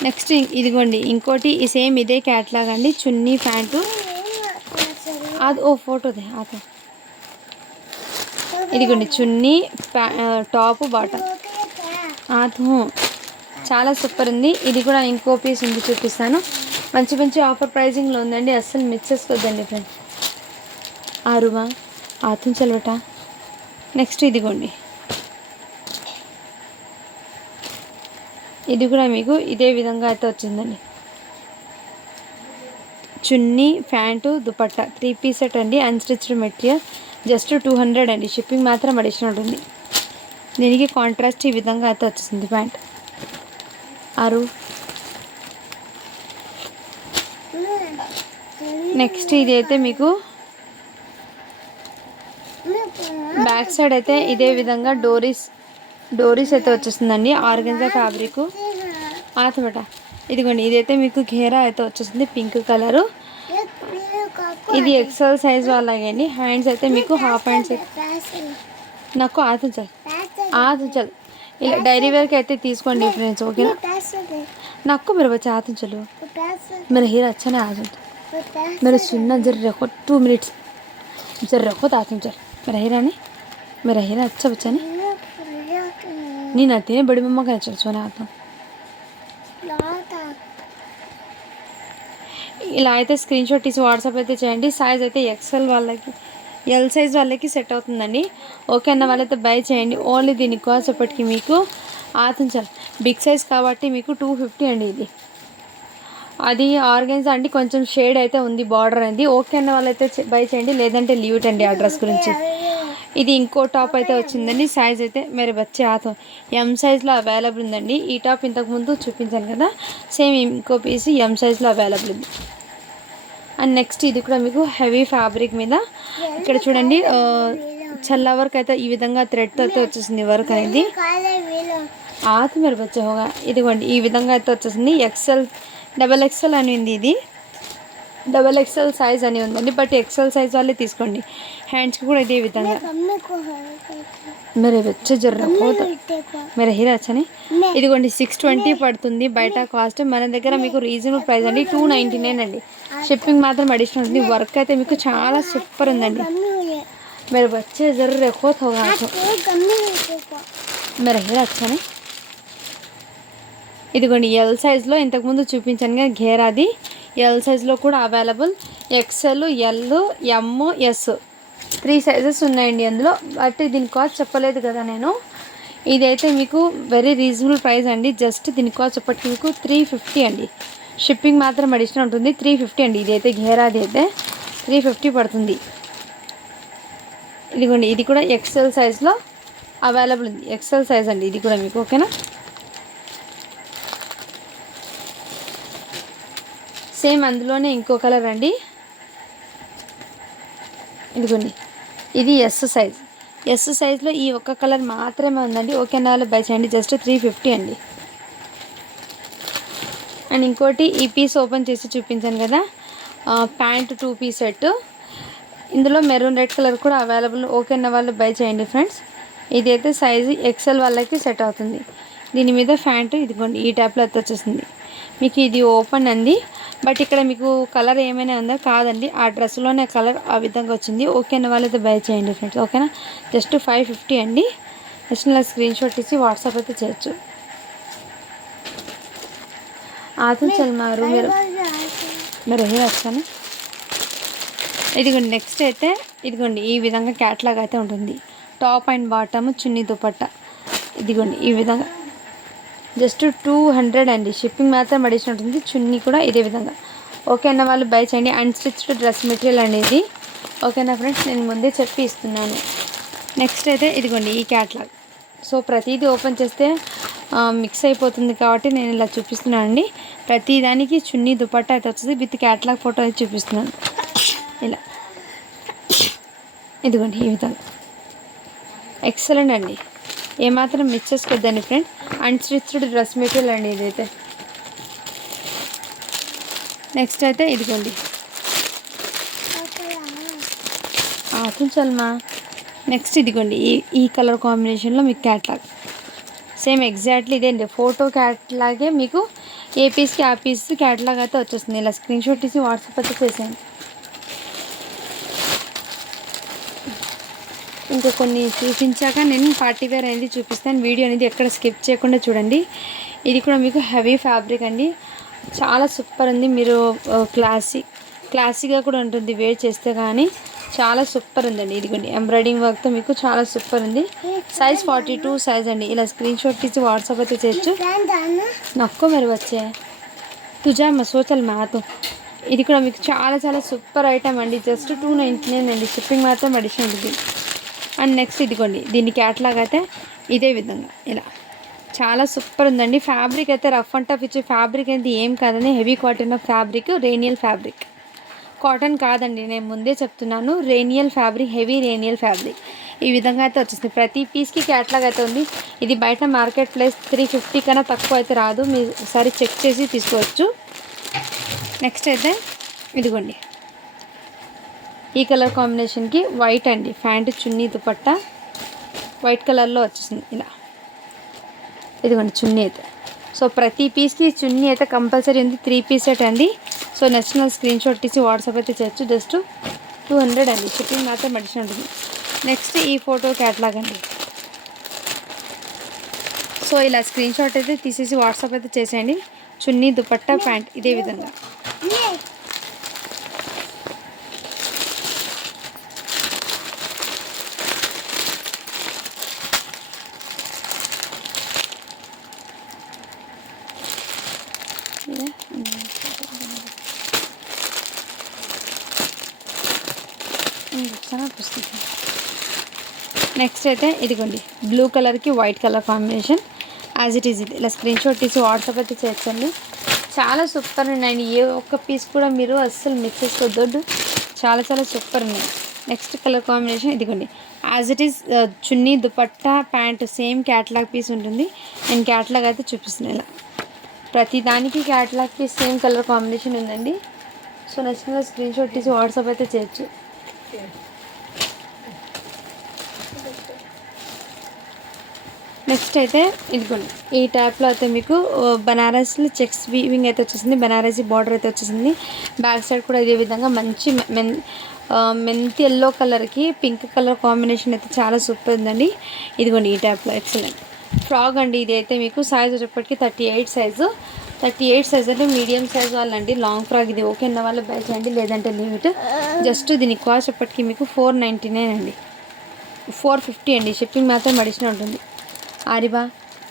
నెక్స్ట్ ఇదిగోండి ఇంకోటి, ఈ సేమ్ ఇదే క్యాట్లాగ్ అండి, చున్నీ ప్యాంటు. అది ఓ ఫోటోదే ఆతో. ఇదిగోండి చున్నీ టాప్ బాటమ్ ఆతో, చాలా సూపర్ ఉంది. ఇది కూడా ఇంకో పీస్ ఉంది, చూపిస్తాను. మంచి మంచి ఆఫర్ ప్రైజింగ్లో ఉందండి, అస్సలు మిస్ చేసుకోవద్దండి ఫ్రెండ్స్. ఆరుమా ఆతం చల్వట. నెక్స్ట్ ఇదిగోండి, ఇది కూడా మీకు ఇదే విధంగా అయితే వచ్చిందండి. చున్నీ ప్యాంటు దుపట్టా 3 పీస్ సెట్ అండి, అన్స్టిచ్డ్ మెటీరియల్, జస్ట్ 200 అండి. షిప్పింగ్ మాత్రం అడిషనల్ ఉంటుంది. దీనికి కాంట్రాస్ట్ ఈ విధంగా అయితే వచ్చేసింది ప్యాంట్. నెక్స్ట్ ఇది అయితే మీకు బ్యాక్ సైడ్ అయితే ఇదే విధంగా డోరీస్ అయితే వచ్చేస్తుందండి, ఆర్గెన్జా ఫ్యాబ్రిక్ ఆతమట. ఇదిగోండి ఇదైతే మీకు ఘేరా అయితే వచ్చేసింది, పింక్ కలరు. ఇది ఎక్సెల్ సైజ్ వాళ్ళండి. హ్యాండ్స్ అయితే మీకు హాఫ్ హ్యాండ్స్, నాకు ఆతుంచాలి ఆతుంచాలి ఇలా డైరీ వేర్కి అయితే తీసుకోండి ఫ్రెండ్స్ ఓకేనా. నాకు మీరు వచ్చి ఆతుంచలు मेरा हीरा अच्छा नहीं आज मेरा सुनना जर रखो 2 मिनट्स जर रखो तो आते चल मेरा हीरा अच्छा बच्चा नहीं नहीं आती है बड़ी मम्मा का चल सोना आता ఇలా అయితే స్క్రీన్ షాట్ తీసి వాట్సాప్ అయితే చేయండి. సైజ్ అయితే ఎక్సెల్ వాళ్ళకి ఎల్ సైజ్ వాళ్ళకి సెట్ అవుతుందండి. ఓకే అన్న వాళ్ళైతే బై చేయండి. ఓన్లీ దీని కాస్ట్ ఎప్పటికీ మీకు ఆతుంచాలి బిగ్ సైజ్ కాబట్టి మీకు 250 అండి. ఇది అది ఆర్గనైజ్ అండి కొంచెం షేడ్ అయితే ఉంది బార్డర్ అనేది. ఓకే అన్న వాళ్ళైతే బై చేయండి లేదంటే లీవ్ ఇట్ అండి. ఆ డ్రెస్ గురించి ఇది ఇంకో టాప్ అయితే వచ్చిందండి. సైజ్ అయితే మీరు వచ్చే ఆతో ఎం సైజ్లో అవైలబుల్ ఉందండి. ఈ టాప్ ఇంతకుముందు చూపించాను కదా సేమ్ ఇంకో పీస్ ఎం సైజ్లో అవైలబుల్ ఉంది. అండ్ నెక్స్ట్ ఇది కూడా మీకు హెవీ ఫ్యాబ్రిక్ మీద ఇక్కడ చూడండి చల్ల వర్క్ అయితే ఈ విధంగా థ్రెడ్తో అయితే వచ్చేసింది వర్క్ అనేది. ఆత మీరు వచ్చే హోగా ఇదిగోండి ఈ విధంగా అయితే వచ్చేసింది. ఎక్సెల్ డబల్ ఎక్సెల్ అని ఉంది. ఇది డబల్ ఎక్సెల్ సైజ్ అని ఉందండి బట్ ఎక్సెల్ సైజ్ వాళ్ళే తీసుకోండి. హ్యాండ్స్కి కూడా ఇదే విధంగా मेरे बच्चे जर्रा मेरा हीरा अच्छा नहीं ఇదిగోండి 620 పడుతుంది బయట కాస్ట్. మన దగ్గర మీకు రీజనబుల్ ప్రైస్ అండి 299 అండి. షిప్పింగ్ మాత్రం అడిషనల్ ఉంటుంది. వర్క్ అయితే మీకు చాలా సూపర్ ఉందండి. मेरे बच्चे जर्रा खोत होगा मेरा हीरा अच्छा नहीं ఇదిగోండి ఎల్ సైజ్లో ఇంతకుముందు చూపించాను కదా ఘేరాది ఎల్ సైజ్లో కూడా available. XL L M S 3 sizes ఉన్నాయండి అందులో. బట్ దీని కాస్ట్ చెప్పలేదు కదా నేను. ఇదైతే మీకు వెరీ రీజనబుల్ ప్రైస్ అండి. జస్ట్ దీని కాస్ట్ చెప్పటి మీకు 350 అండి. షిప్పింగ్ మాత్రం అడిషనల్ ఉంటుంది 350 అండి. ఇదైతే ఘేరాది అయితే 350 పడుతుంది. ఇదిగోండి ఇది కూడా ఎక్సెల్ సైజ్లో అవైలబుల్ ఉంది. ఎక్సెల్ సైజ్ అండి ఇది కూడా మీకు ఓకేనా. సేమ్ అందులోనే ఇంకో కలర్ అండి. ఇదిగోండి ఇది ఎస్ సైజ్. ఎస్ సైజ్లో ఈ ఒక్క కలర్ మాత్రమే ఉందండి. ఓకే నాలో బై చేయండి జస్ట్ 350 అండి. అండ్ ఇంకోటి ఈ పీస్ ఓపెన్ చేసి చూపించాను కదా ప్యాంట్ 2 పీస్ సెట్. ఇందులో మెరూన్ రెడ్ కలర్ కూడా అవైలబుల్. ఓకే అన్న వాళ్ళు బై చేయండి ఫ్రెండ్స్. ఇదైతే సైజు ఎక్సెల్ వాళ్ళకి సెట్ అవుతుంది. దీని మీద ప్యాంటు ఇదిగోండి ఈ టైప్లో అయితే వచ్చేసింది. మీకు ఇది ఓపెన్ అండి బట్ ఇక్కడ మీకు కలర్ ఏమైనా ఉందా కాదండి. ఆ డ్రెస్లోనే కలర్ ఆ విధంగా వచ్చింది. ఓకే అన్న వాళ్ళైతే బై చేయండి ఫ్రెండ్స్ ఓకేనా. జస్ట్ 550 అండి. జస్ట్ ఇలా స్క్రీన్ షాట్ తీసి వాట్సాప్ అయితే చేయొచ్చు. ఆతం చల్మారు మీరు రహీ వచ్చాను. ఇదిగోండి నెక్స్ట్ అయితే ఇదిగోండి ఈ విధంగా క్యాట్లాగ్ అయితే ఉంటుంది. టాప్ అండ్ బాటమ్ చున్నీ దుపట్టా ఇదిగోండి ఈ విధంగా జస్ట్ 200 అండి. షిప్పింగ్ మాత్రం అడిషనల్ ఉంటుంది. చున్నీ కూడా ఇదే విధంగా. ఓకే అన్న వాళ్ళు బై చేయండి. అన్స్టిచ్డ్ డ్రెస్ మెటీరియల్ అనేది ఓకేనా ఫ్రెండ్స్ నేను ముందే చెప్పి ఇస్తున్నాను. నెక్స్ట్ అయితే ఇదిగోండి ఈ క్యాట్లాగ్. సో ప్రతిదీ ఓపెన్ చేస్తే మిక్స్ అయిపోతుంది కాబట్టి నేను ఇలా చూపిస్తున్నాను అండి. ప్రతి దానికి చున్నీ దుపట్టా అయితే వస్తుంది విత్ క్యాట్లాగ్ ఫోటో అయితే చూపిస్తున్నాను ఇలా. ఇదిగోండి ఈ విధంగా ఎక్సలెంట్ అండి. ఏమాత్రం మిక్స్ చేసుకోవద్దండి ఫ్రెండ్స్. అన్స్టిచ్డ్ డ్రెస్ మెటీరియల్ అండి ఇదైతే. నెక్స్ట్ అయితే ఇదిగోండి ఆతుంచల్మా. నెక్స్ట్ ఇదిగోండి ఈ కలర్ కాంబినేషన్లో మీకు క్యాట్లాగ్ సేమ్ ఎగ్జాక్ట్లీ ఇదే అండి. ఫోటో క్యాట్లాగే మీకు ఏ పీస్కి ఆ పీస్ క్యాట్లాగ్ అయితే వచ్చేస్తుంది. ఇలా స్క్రీన్ షాట్ తీసి వాట్సాప్ అయితే చేసేయండి. ఇంకా కొన్ని చూపించాక నేను పార్టీ వేర్ అనేది చూపిస్తాను. వీడియో అనేది ఎక్కడ స్కిప్ చేయకుండా చూడండి. ఇది కూడా మీకు హెవీ ఫ్యాబ్రిక్ అండి. చాలా సూపర్ ఉంది. మీరు క్లాసీగా కూడా ఉంటుంది వేర్ చేస్తే కానీ చాలా సూపర్ ఉందండి. ఇదిగోండి ఎంబ్రాయిడింగ్ వర్క్తో మీకు చాలా సూపర్ ఉంది. సైజ్ 42 సైజ్ అండి. ఇలా స్క్రీన్ షాట్ తీసి వాట్సాప్ అయితే చేయొచ్చు. నక్కో మరి వచ్చే తుజా మసోచల్ మాతో. ఇది కూడా మీకు చాలా చాలా సూపర్ ఐటమ్ అండి. జస్ట్ 299 అండి. షిప్పింగ్ మాత్రం అడిషనల్ ఉంటుంది. అండ్ నెక్స్ట్ ఇదిగోండి దీని క్యాట్లాగ్ అయితే ఇదే విధంగా ఇలా చాలా సూపర్ ఉందండి. ఫ్యాబ్రిక్ అయితే రఫ్ అండ్ టఫ్ ఇచ్చే ఫ్యాబ్రిక్ అయితే ఏం కాదని heavy cotton of fabric rayon fabric cotton కాదండి నేను ముందే చెప్తున్నాను. Rayon fabric heavy rayon fabric ఈ విధంగా అయితే వచ్చేస్తుంది. ప్రతి పీస్కి క్యాట్లాగ్ అయితే ఉంది. ఇది బయట మార్కెట్ ప్రైస్ 350 కన్నా తక్కువ అయితే రాదు. మీరు ఒకసారి చెక్ చేసి తీసుకోవచ్చు. నెక్స్ట్ అయితే ఇదిగోండి ఈ కలర్ కాంబినేషన్కి వైట్ అండి. ప్యాంటు చున్నీ దుపట్టా వైట్ కలర్లో వచ్చేసింది ఇలా. ఇదిగోండి చున్నీ అయితే. సో ప్రతి పీస్కి చున్నీ అయితే కంపల్సరీ ఉంది. 3 పీస్ సెట్ అండి. సో నచ్చిన స్క్రీన్ షాట్ తీసి వాట్సాప్ అయితే చేయొచ్చు. జస్ట్ 200 అండి. షిప్పింగ్ మాత్రం అడిషన్ ఉంటుంది. నెక్స్ట్ ఈ ఫోటో క్యాటలాగ్ అండి. సో ఇలా స్క్రీన్ షాట్ అయితే తీసేసి వాట్సాప్ అయితే చేసేయండి. చున్నీ, దుపట్టా, ప్యాంట్ ఇదే విధంగా. నెక్స్ట్ అయితే ఇదిగోండి బ్లూ కలర్కి white colour combination as it is. ఇది ఇలా స్క్రీన్ షాట్ తీసి వాట్సాప్ అయితే చేయొచ్చండి. చాలా సూపర్ ఉన్నాయండి. ఏ ఒక్క పీస్ కూడా మీరు అస్సలు మిస్ చేసుకోవద్దు. చాలా చాలా సూపర్ ఉన్నాయి. నెక్స్ట్ కలర్ కాంబినేషన్ ఇదిగోండి as it is. Chunni, dupatta, pant same catalogue piece ఉంటుంది. నేను క్యాటలాగ్ అయితే చూపిస్తున్నాను. ఇలా ప్రతి దానికి క్యాటలాగ్కి సేమ్ కలర్ కాంబినేషన్ ఉందండి. సో నచ్చిన స్క్రీన్ షాట్ తీసి వాట్సాప్ అయితే చేయొచ్చు. నెక్స్ట్ అయితే ఇదిగోండి ఈ టైప్లో అయితే మీకు బనారస్లో చెక్స్ వీవింగ్ అయితే వచ్చేసింది. బనారసీ బార్డర్ అయితే వచ్చేసింది. బ్యాక్ సైడ్ కూడా ఇదే విధంగా మంచి మెంతి ఎల్లో కలర్కి పింక్ కలర్ కాంబినేషన్ అయితే చాలా సూపర్ ఉందండి. ఇదిగోండి ఈ టైప్లో ఎక్సలెంట్ ఫ్రాక్ అండి. ఇది అయితే మీకు సైజ్ వచ్చేప్పటికి 38 సైజు. 38 సైజ్ అంటే మీడియం సైజ్ వాళ్ళండి. లాంగ్ ఫ్రాక్ ఇది. ఓకే అన్న వాళ్ళు బై చేయండి, లేదంటే లిమిట్. జస్ట్ దీని కాస్ట్ చెప్పటికి మీకు 499 అండి. 450 అండి. షిప్పింగ్ మాత్రం అడిషనల్ ఉంటుంది. आरिबा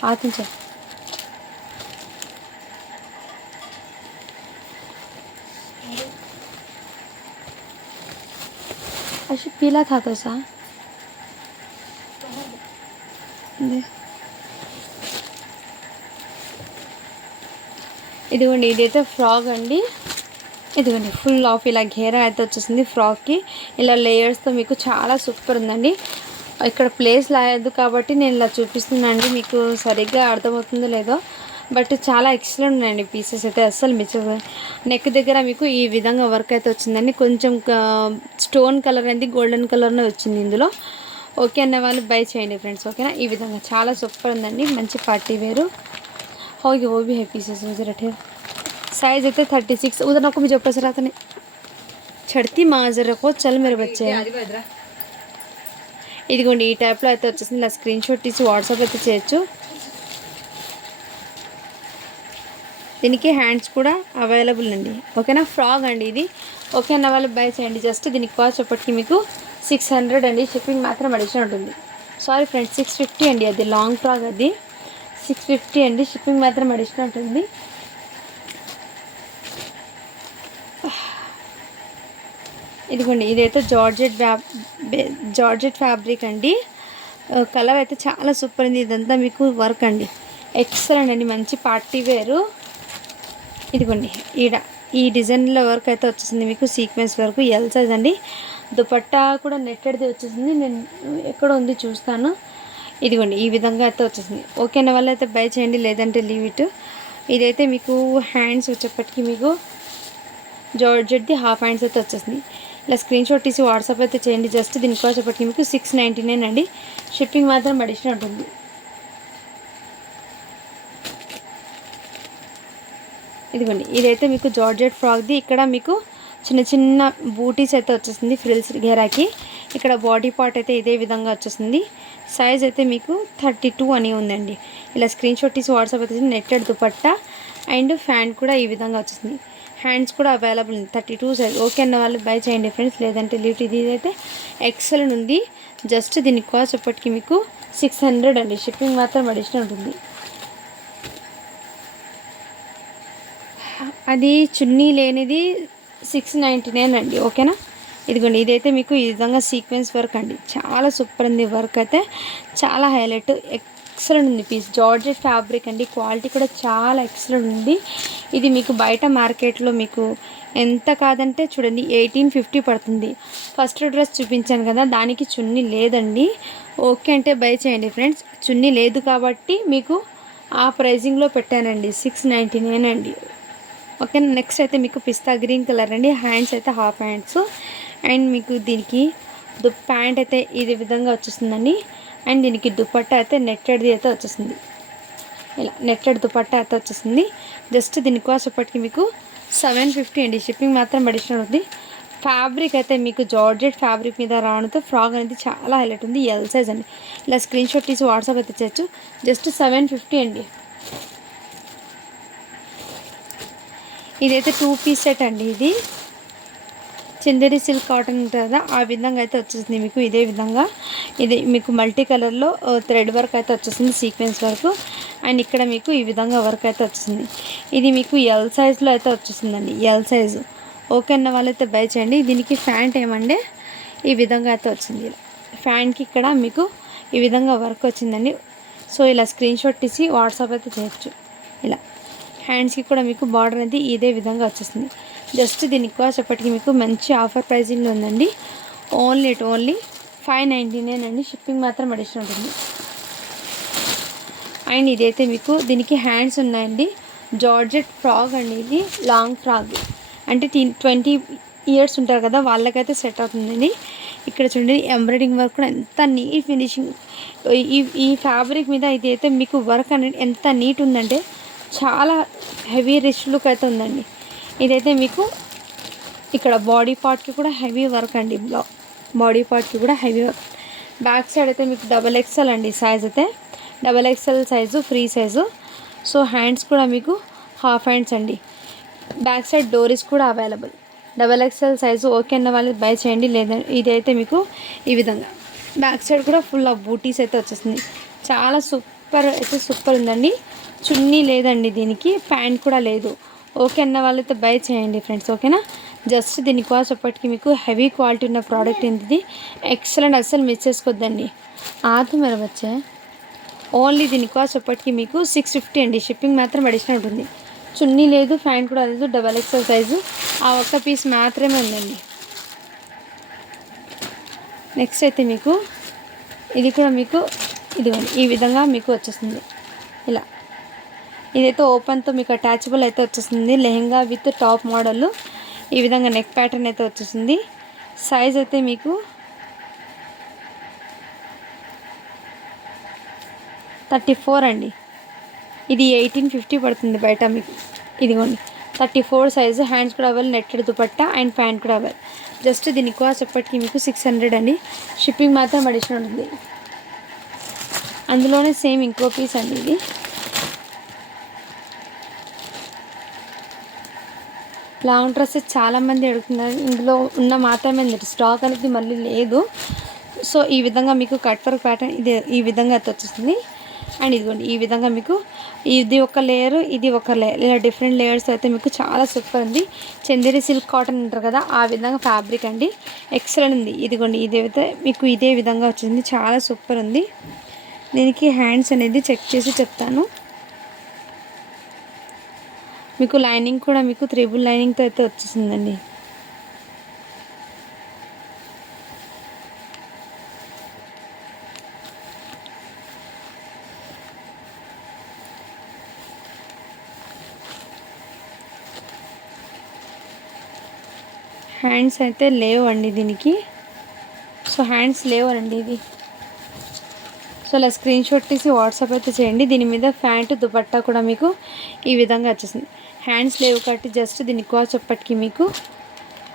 आते चल अच्छा पीला था तो सा ఇదిగోండి ఇదైతే ఫ్రాక్ అండి. ఇదిగోండి ఫుల్ ఆఫ్ ఇలా ఘేరా అయితే వచ్చేసింది ఫ్రాక్కి. ఇలా లేయర్స్తో మీకు చాలా సూపర్ ఉందండి. ఇక్కడ ప్లేస్ లేదు కాబట్టి నేను ఇలా చూపిస్తున్నానండి. మీకు సరిగ్గా అర్థమవుతుందో లేదో, బట్ చాలా ఎక్సలెంట్ ఉన్నాయండి పీసెస్ అయితే. అస్సలు మిస్ నెక్ దగ్గర మీకు ఈ విధంగా వర్క్ అయితే వచ్చిందండి. కొంచెం స్టోన్ కలర్ అనేది గోల్డెన్ కలర్లో వచ్చింది ఇందులో. ఓకే అనే వాళ్ళు బై చేయండి ఫ్రెండ్స్. ఓకేనా? ఈ విధంగా చాలా సూపర్ ఉందండి. మంచి పార్టీ వేరు. होगी वो भी है पीसेस मुझे रखे साइज అయితే 36. उधर नको मुझे ऊपर से रात ने छड़ती माजर रखो चल मेरे बच्चे. ఇదిగోండి ఈ టైప్లో అయితే వచ్చేసింది. ఇలా స్క్రీన్ షాట్ తీసి వాట్సాప్ అయితే చేయొచ్చు. దీనికి హ్యాండ్స్ కూడా అవైలబుల్ అండి. ఓకేనా? ఫ్రాక్ అండి ఇది. ఓకే అన్న వాళ్ళు బై చేయండి. జస్ట్ దీనికి కాస్ట్ చెప్పటికి మీకు 600 అండి. షిప్పింగ్ మాత్రం అడిషనల్ ఉంటుంది. సారీ ఫ్రెండ్స్ 650 అండి. అది లాంగ్ ఫ్రాక్ అది 650 అండి. షిప్పింగ్ మాత్రం అడిషనల్ ఉంటుంది. ఇదిగోండి ఇదైతే జార్జెట్ ఫ్యాబ్రిక్ అండి. కలర్ అయితే చాలా సూపర్ ఉంది. ఇదంతా మీకు వర్క్ అండి. ఎక్సలెంట్ అండి. మంచి పార్టీ వేరు. ఇదిగోండి ఈ డిజైన్లో వర్క్ అయితే వచ్చేసింది మీకు. సీక్వెన్స్ వర్క్ ఎల్ సైజ్ అండి. దుపట్టా కూడా నెట్టెడ్ది వచ్చేసింది. నేను ఎక్కడ ఉంది చూస్తాను. ఇదిగోండి ఈ విధంగా అయితే వచ్చేసింది. ఓకే అన్న వాళ్ళు అయితే బై చేయండి, లేదంటే లీవ్ ఇట్. ఇదైతే మీకు హ్యాండ్స్ వచ్చేప్పటికి మీకు జార్జెట్ది హాఫ్ హ్యాండ్స్ అయితే వచ్చేసింది. ఇలా స్క్రీన్ షాట్ తీసి వాట్సాప్ అయితే చేయండి. జస్ట్ దీనికి వచ్చేప్పటికి మీకు 699 అండి. షిప్పింగ్ మాత్రం అడిషనల్ ఉంటుంది. ఇదిగోండి ఇదైతే మీకు జార్జెట్ ఫ్రాక్ది. ఇక్కడ మీకు చిన్న చిన్న బూటీస్ అయితే వచ్చేసింది ఫ్రిల్స్ ఘేరాకి. ఇక్కడ బాడీ పార్ట్ అయితే ఇదే విధంగా వచ్చేసింది. సైజ్ అయితే మీకు 32 అని ఉందండి. ఇలా స్క్రీన్ షాట్ తీసి వాట్సాప్ అయితే నెట్టెడ్ దుపట్టా అండ్ ఫ్యాంట్ కూడా ఈ విధంగా వచ్చేసింది. హ్యాండ్స్ కూడా అవైలబుల్ ఉంది. 32 సైజ్. ఓకే అన్న వాళ్ళు బై చేయండి ఫ్రెండ్స్, లేదంటే లీవ్. ఇది అయితే ఎక్సలెంట్ ఉంది. జస్ట్ దీనికి కాస్ట్ చెప్పటికి మీకు 600 అండి. షిప్పింగ్ మాత్రం అడిషనల్ ఉంటుంది. అది చున్నీ లేనిది 699 అండి. ఓకేనా? ఇదిగోండి ఇదైతే మీకు ఈ విధంగా సీక్వెన్స్ వర్క్ అండి. చాలా సూపర్ ఉంది. వర్క్ అయితే చాలా హైలైట్. ఎక్సలెంట్ ఉంది పీస్. జార్జెట్ ఫ్యాబ్రిక్ అండి. క్వాలిటీ కూడా చాలా ఎక్సలెంట్ ఉంది. ఇది మీకు బయట మార్కెట్లో మీకు ఎంత కాదంటే చూడండి 1850 పడుతుంది. ఫస్ట్ డ్రెస్ చూపించాను కదా, దానికి చున్నీ లేదండి. ఓకే అంటే బై చేయండి ఫ్రెండ్స్. చున్నీ లేదు కాబట్టి మీకు ఆ ప్రైజింగ్లో పెట్టానండి. 699 అండి. ఓకే. నెక్స్ట్ అయితే మీకు పిస్తా గ్రీన్ కలర్ అండి. హ్యాండ్స్ అయితే హాఫ్ హ్యాండ్స్ అండ్ మీకు దీనికి ప్యాంట్ అయితే ఇది విధంగా వచ్చేస్తుందండి. అండ్ దీనికి దుపట్టా అయితే నెట్టెడ్ది అయితే వచ్చేసింది. ఇలా నెట్టెడ్ దుపట్టా అయితే వచ్చేసింది. జస్ట్ దీని కాస్ట్ ఇప్పటికి మీకు 750 అండి. షిప్పింగ్ మాత్రం అడిషనల్ ఉంది. ఫ్యాబ్రిక్ అయితే మీకు జార్జెట్ ఫ్యాబ్రిక్ మీద రావడంతో ఫ్రాక్ అనేది చాలా హైలైట్ ఉంది. ఎల్ సైజ్ అండి. ఇలా స్క్రీన్ షాట్ తీసి వాట్సాప్ అయితే చేయొచ్చు. జస్ట్ 750 అండి. ఇదైతే 2 పీస్ సెట్ అండి. ఇది చందేరి సిల్క్ కాటన్ ఉంటుంది కదా, ఆ విధంగా అయితే వచ్చేసింది మీకు. ఇదే విధంగా ఇది మీకు మల్టీ కలర్లో థ్రెడ్ వర్క్ అయితే వచ్చేసింది, సీక్వెన్స్ వర్క్. అండ్ ఇక్కడ మీకు ఈ విధంగా వర్క్ అయితే వచ్చేసింది. ఇది మీకు ఎల్ సైజ్లో అయితే వచ్చేసిందండి. ఎల్ సైజు ఓకే అన్న వాళ్ళైతే బై చేయండి. దీనికి ప్యాంట్ ఏమంటే ఈ విధంగా అయితే వచ్చింది. ప్యాంట్కి ఇక్కడ మీకు ఈ విధంగా వర్క్ వచ్చిందండి. సో ఇలా స్క్రీన్ షాట్ తీసి వాట్సాప్ అయితే చేయొచ్చు. ఇలా హ్యాండ్స్కి కూడా మీకు బార్డర్ అనేది ఇదే విధంగా వచ్చేస్తుంది. జస్ట్ దీనికి కాస్ట్ ఎప్పటికీ మీకు మంచి ఆఫర్ ప్రైజింగ్లో ఉందండి. ఓన్లీ 599 అండి. షిప్పింగ్ మాత్రం అడిషనల్ ఉంటుంది. అండ్ ఇదైతే మీకు దీనికి హ్యాండ్స్ ఉన్నాయండి. జార్జెట్ ఫ్రాక్ అండి. ఇది లాంగ్ ఫ్రాక్ అంటే 20 ఇయర్స్ ఉంటారు కదా, వాళ్ళకైతే సెట్ అవుతుందండి. ఇక్కడ చూడండి ఎంబ్రాయిడింగ్ వర్క్ కూడా ఎంత నీట్ ఫినిషింగ్. ఈ ఫ్యాబ్రిక్ మీద ఇది అయితే మీకు వర్క్ అనేది ఎంత నీట్ ఉందంటే చాలా హెవీ రిచ్ లుక్ అయితే ఉందండి. ఇదైతే మీకు ఇక్కడ బాడీ పార్ట్కి కూడా హెవీ వర్క్ అండి. బాడీ పార్ట్కి కూడా హెవీ వర్క్. బ్యాక్ సైడ్ అయితే మీకు XXL అండి సైజ్ అయితే. XXL size free size. So hands కూడా మీకు హాఫ్ హ్యాండ్స్ అండి. బ్యాక్ సైడ్ డోరీస్ కూడా అవైలబుల్. XXL సైజు ఓకే అన్న వాళ్ళు బై చేయండి. లేదంటే ఇదైతే మీకు ఈ విధంగా బ్యాక్ సైడ్ కూడా ఫుల్ ఆఫ్ బూటీస్ అయితే వచ్చేస్తుంది. చాలా సూపర్ ఉందండి. చున్నీ లేదండి దీనికి, ప్యాంట్ కూడా లేదు. ఓకే అన్న వాళ్ళైతే బై చేయండి ఫ్రెండ్స్. ఓకేనా. జస్ట్ దీని కాస్ట్ అప్పటికి మీకు హెవీ క్వాలిటీ ఉన్న ప్రోడక్ట్ ఏంటిది, ఎక్సలెంట్. అస్సలు మిస్ చేసుకోవద్దండి. ఆకు మీరు వచ్చే ఓన్లీ దీని కాస్ట్ అప్పటికి మీకు 650 అండి. షిప్పింగ్ మాత్రం అడిషనల్ ఉంటుంది. చున్నీ లేదు, ప్యాంట్ కూడా లేదు. XXL సైజు ఆ ఒక్క పీస్ మాత్రమే ఉందండి. నెక్స్ట్ అయితే మీకు ఇది కూడా మీకు ఇదిగోండి ఈ విధంగా మీకు వచ్చేస్తుంది. ఇలా ఇదైతే ఓపెన్తో మీకు అటాచబుల్ అయితే వచ్చేస్తుంది. లెహెంగా విత్ టాప్ మోడల్ ఈ విధంగా నెక్ ప్యాటర్న్ అయితే వచ్చేసింది. సైజ్ అయితే మీకు 34 అండి. ఇది 1850 పడుతుంది బయట మీకు. ఇదిగోండి 34 సైజు. హ్యాండ్స్ కూడా avail, netted dupatta and pant కూడా అవైల్. జస్ట్ దీని కాస్ట్ ఎప్పటికీ మీకు 600 అండి. షిప్పింగ్ మాత్రం అడిషనల్ ఉంది. అందులోనే సేమ్ ఇంకో పీస్ అండి. ఇది లాంగ్ డ్రెస్సెస్ చాలామంది అడుగుతున్నారు. ఇందులో ఉన్న మాత్రమే స్టాక్ అనేది మళ్ళీ లేదు. సో ఈ విధంగా మీకు కట్ వర్క్ ప్యాటర్న్ ఇది ఈ విధంగా అయితే వచ్చేస్తుంది. అండ్ ఇదిగోండి ఈ విధంగా మీకు ఇది ఒక లేయర్, ఇది ఒక లేయర్, ఇలా డిఫరెంట్ లేయర్స్ అయితే మీకు చాలా సూపర్ ఉంది. చందేరి సిల్క్ కాటన్ అంటారు కదా, ఆ విధంగా ఫ్యాబ్రిక్ అండి. ఎక్సలెంట్ ఉంది. ఇదిగోండి ఇదైతే మీకు ఇదే విధంగా వచ్చింది. చాలా సూపర్ ఉంది. దీనికి హ్యాండ్స్ అనేది చెక్ చేసి చెప్తాను. మీకు లైనింగ్ కూడా మీకు 3 లైనింగ్తో అయితే వచ్చేసిందండి. హ్యాండ్స్ అయితే లేవండి దీనికి. సో హ్యాండ్స్ లేవండి ఇది. సో ఇలా స్క్రీన్ షాట్ తీసి వాట్సాప్ అయితే చేయండి. దీని మీద ప్యాంట్ దుపట్టా కూడా మీకు ఈ విధంగా వచ్చేసింది. హ్యాండ్స్ లేవు కాబట్టి జస్ట్ దీని కాస్ట్ ఎప్పటికీ మీకు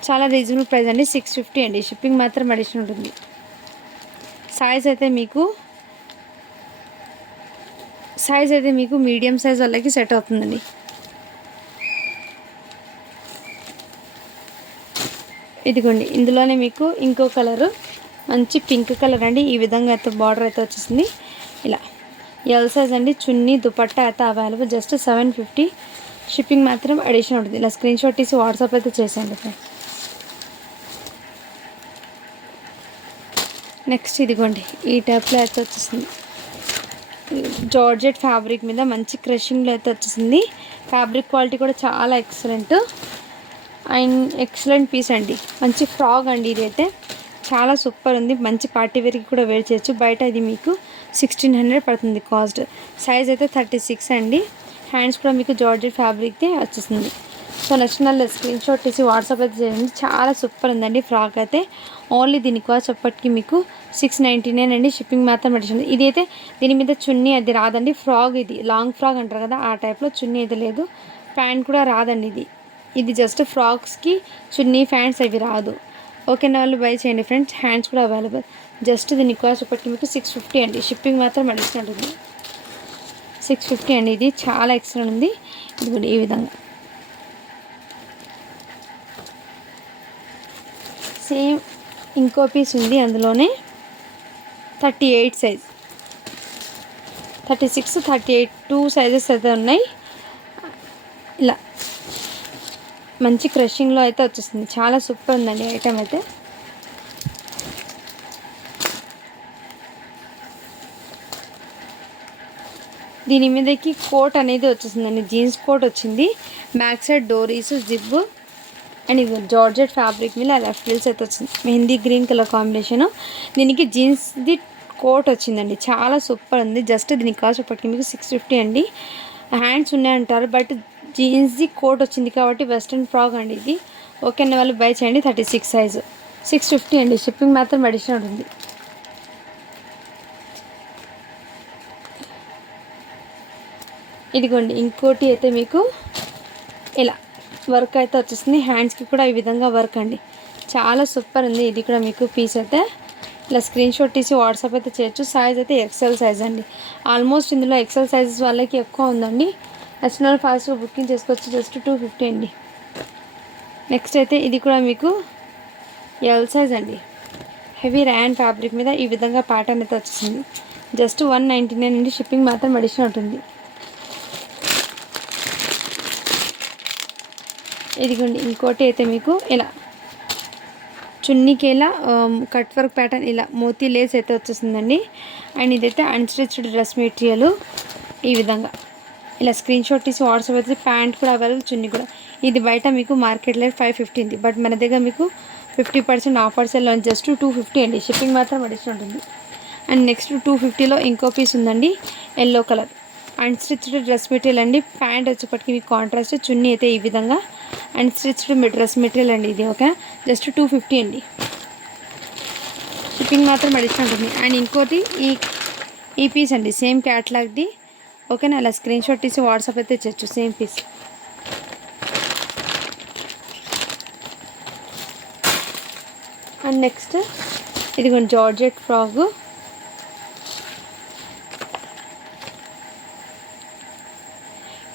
చాలా రీజనబుల్ ప్రైస్ అండి. 650 అండి. షిప్పింగ్ మాత్రం అడిషనల్ ఉంటుంది. సైజ్ అయితే మీకు మీడియం సైజ్ వాళ్ళకి సెట్ అవుతుందండి. ఇదిగోండి ఇందులోనే మీకు ఇంకో కలరు మంచి పింక్ కలర్ అండి. ఈ విధంగా అయితే బార్డర్ అయితే వచ్చేసింది. ఇలా ఎల్ సైజ్ అండి. చున్నీ దుపట్టా అయితే అవైలబుల్. జస్ట్ 750. షిప్పింగ్ మాత్రం అడిషనల్ ఉంటుంది. ఇలా స్క్రీన్ షాట్ తీసి వాట్సాప్ అయితే చేసేయండి ఫ్రెండ్స్. నెక్స్ట్ ఇదిగోండి ఈ టైప్లో అయితే వచ్చేసింది. జార్జెట్ ఫ్యాబ్రిక్ మీద మంచి క్రషింగ్లో అయితే వచ్చేసింది. ఫ్యాబ్రిక్ క్వాలిటీ కూడా చాలా ఎక్సలెంట్ అండ్ ఎక్సలెంట్ పీస్ అండి. మంచి ఫ్రాక్ అండి. ఇది అయితే చాలా సూపర్ ఉంది. మంచి పార్టీ వేర్కి కూడా వేర్ చేయొచ్చు. బయట ఇది మీకు 1600 పడుతుంది కాస్ట్. సైజ్ అయితే 36 అండి. హ్యాండ్స్ కూడా మీకు జార్జెట్ ఫ్యాబ్రిక్దే వచ్చేసింది. సో నచ్చిన స్క్రీన్ షాట్ తీసి వాట్సాప్ అయితే చేయండి. చాలా సూపర్ ఉందండి ఫ్రాక్ అయితే. ఓన్లీ దీని కాస్ట్ ఎప్పటికీ మీకు 699 అండి. షిప్పింగ్ మాత్రం అడిషనల్. ఇది అయితే దీని మీద చున్నీ అది రాదండి. ఫ్రాక్ ఇది లాంగ్ ఫ్రాక్ అంటారు కదా ఆ టైప్లో చున్నీ అయితే లేదు. ప్యాంట్ కూడా రాదండి. ఇది జస్ట్ ఫ్రాక్స్కి చున్నీ ప్యాంట్స్ అవి రాదు. ఓకేనా వాళ్ళు బై చేయండి ఫ్రెండ్స్. హ్యాండ్స్ కూడా అవైలబుల్. జస్ట్ దీని కాస్ట్ ఒకటి మీకు 650 అండి. షిప్పింగ్ మాత్రం అడిషనల్ ఉంటుంది. 650 అండి. ఇది చాలా ఎక్సలెంట్ ఉంది. ఇది కూడా ఈ విధంగా సేమ్ ఇంకో పీస్ ఉంది. అందులోనే 38 సైజ్, 36, 38 2 సైజెస్ అయితే ఉన్నాయి. ఇలా మంచి క్రషింగ్లో అయితే వచ్చేస్తుంది. చాలా సూపర్ ఉందండి ఐటమ్ అయితే. దీని మీదకి కోట్ అనేది వచ్చేసిందండి. జీన్స్ కోట్ వచ్చింది. బ్యాక్ సైడ్ డోరీస్ జిప్ అండ్ ఇది జార్జెట్ ఫ్యాబ్రిక్ మీద అలా ఫ్రిల్స్ అయితే వచ్చింది. Mehndi green colour combination. దీనికి జీన్స్ది కోట్ వచ్చిందండి. చాలా సూపర్ ఉంది. జస్ట్ దీని కాస్ట్ ఇప్పటికి మీకు 650 అండి. హ్యాండ్స్ ఉన్నాయంటారు బట్ జీన్స్ది కోట్ వచ్చింది కాబట్టి వెస్ట్రన్ ఫ్రాక్ అండి ఇది. ఓకే అన్న వాళ్ళు బై చేయండి. 36 సైజు 650 అండి. షిప్పింగ్ మాత్రం అడిషనల్ ఉంది. ఇదిగోండి ఇంకోటి అయితే మీకు ఇలా వర్క్ అయితే వచ్చేస్తుంది. హ్యాండ్స్కి కూడా ఈ విధంగా వర్క్ అండి. చాలా సూపర్ ఉంది. ఇది కూడా మీకు పీస్ అయితే ఇలా స్క్రీన్ షాట్ తీసి వాట్సాప్ అయితే చేయొచ్చు. సైజ్ అయితే ఎక్సెల్ సైజ్ అండి. ఆల్మోస్ట్ ఇందులో ఎక్సెల్ సైజెస్ వాళ్ళకి ఎక్కువ ఉందండి. నచ్చిన ఫాస్ట్గా బుకింగ్ చేసుకోవచ్చు. జస్ట్ 250 అండి. నెక్స్ట్ అయితే ఇది కూడా మీకు ఎల్ సైజ్ అండి. హెవీ ర్యాన్ ఫ్యాబ్రిక్ మీద ఈ విధంగా ప్యాటర్న్ అయితే వచ్చేసింది. జస్ట్ 199 అండి. షిప్పింగ్ మాత్రం అడిషనల్ ఉంటుంది. ఇదిగోండి ఇంకోటి అయితే మీకు ఇలా చున్నీకి ఇలా కట్ వర్క్ ప్యాటర్న్ ఇలా మోతీ లేస్ అయితే వచ్చేసిందండి. అండ్ ఇదైతే అన్స్టిచ్డ్ డ్రెస్ మెటీరియల్. ఈ విధంగా ఇలా స్క్రీన్ షాట్ తీసి వాట్సాప్ అయితే ప్యాంట్ కూడా అవైలబుల్, చున్నీ కూడా. ఇది బయట మీకు మార్కెట్లో 550 ఉంది బట్ మన దగ్గర మీకు 50% ఆఫర్స్ ఎలా జస్ట్ 250 అండి. షిప్పింగ్ మాత్రం అడిషనల్ ఉంటుంది. అండ్ నెక్స్ట్ 250లో ఇంకో పీస్ ఉందండి. Yellow colour unstitched dress material అండి. ప్యాంట్ వచ్చేప్పటికి మీకు కాంట్రాస్ట్, చున్నీ అయితే ఈ విధంగా అన్స్టిచ్డ్ డ్రెస్ మెటీరియల్ అండి ఇది. ఓకే జస్ట్ 250 అండి. షిప్పింగ్ మాత్రం అడిషనల్ ఉంటుంది. అండ్ ఇంకోటి ఈ పీస్ అండి సేమ్ క్యాట్లాగ్ది. ఓకేనా అలా స్క్రీన్ షాట్ తీసి వాట్సాప్ అయితే చేయొచ్చు. Same piece. అండ్ నెక్స్ట్ ఇది కొంచెం జార్జెట్ ఫ్రాక్.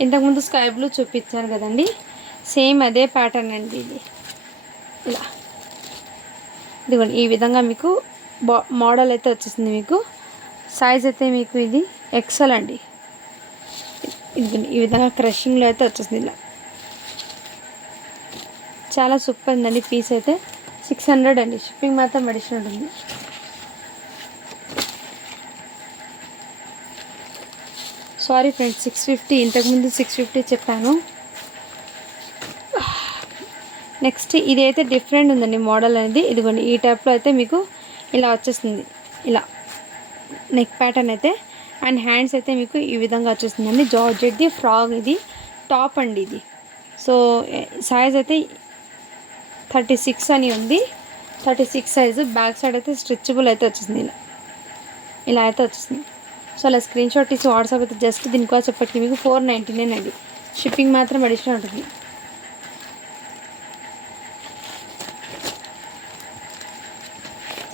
ఇంతకుముందు స్కై బ్లూ చూపించాను కదండి, సేమ్ అదే ప్యాటర్న్ అండి ఇది. ఇలా ఇదిగోండి ఈ విధంగా మీకు మోడల్ అయితే వచ్చేసింది. మీకు సైజ్ అయితే మీకు ఇది ఎక్సెల్ అండి. ఇదిగోండి ఈ విధంగా క్రషింగ్లో అయితే వచ్చేసింది. ఇలా చాలా సూపర్ ఉందండి. పీస్ అయితే 600 అండి. షిప్పింగ్ మాత్రం అడిషనల్ ఉంటుంది. సారీ ఫ్రెండ్స్ 650, ఇంతకుముందు 650 చెప్పాను. నెక్స్ట్ ఇదైతే డిఫరెంట్ ఉందండి మోడల్ అనేది. ఇదిగోండి ఈ టైప్లో అయితే మీకు ఇలా వచ్చేస్తుంది. ఇలా నెక్ ప్యాటర్న్ అయితే. అండ్ హ్యాండ్స్ అయితే మీకు ఈ విధంగా వచ్చేస్తుందండి. జార్జెట్ది ఫ్రాక్ ఇది. టాప్ అండి ఇది. సో సైజ్ అయితే 36 అని ఉంది. 36 సైజు. బ్యాక్ సైడ్ అయితే స్ట్రెచబుల్ అయితే వచ్చేసింది. ఇలా అయితే వచ్చేసింది. సో అలా స్క్రీన్ షాట్ తీసి వాట్సాప్ అయితే జస్ట్ దీనికోసం చెప్పటికి మీకు 499 అండి. షిప్పింగ్ మాత్రం అడిషనల్ ఉంటుంది.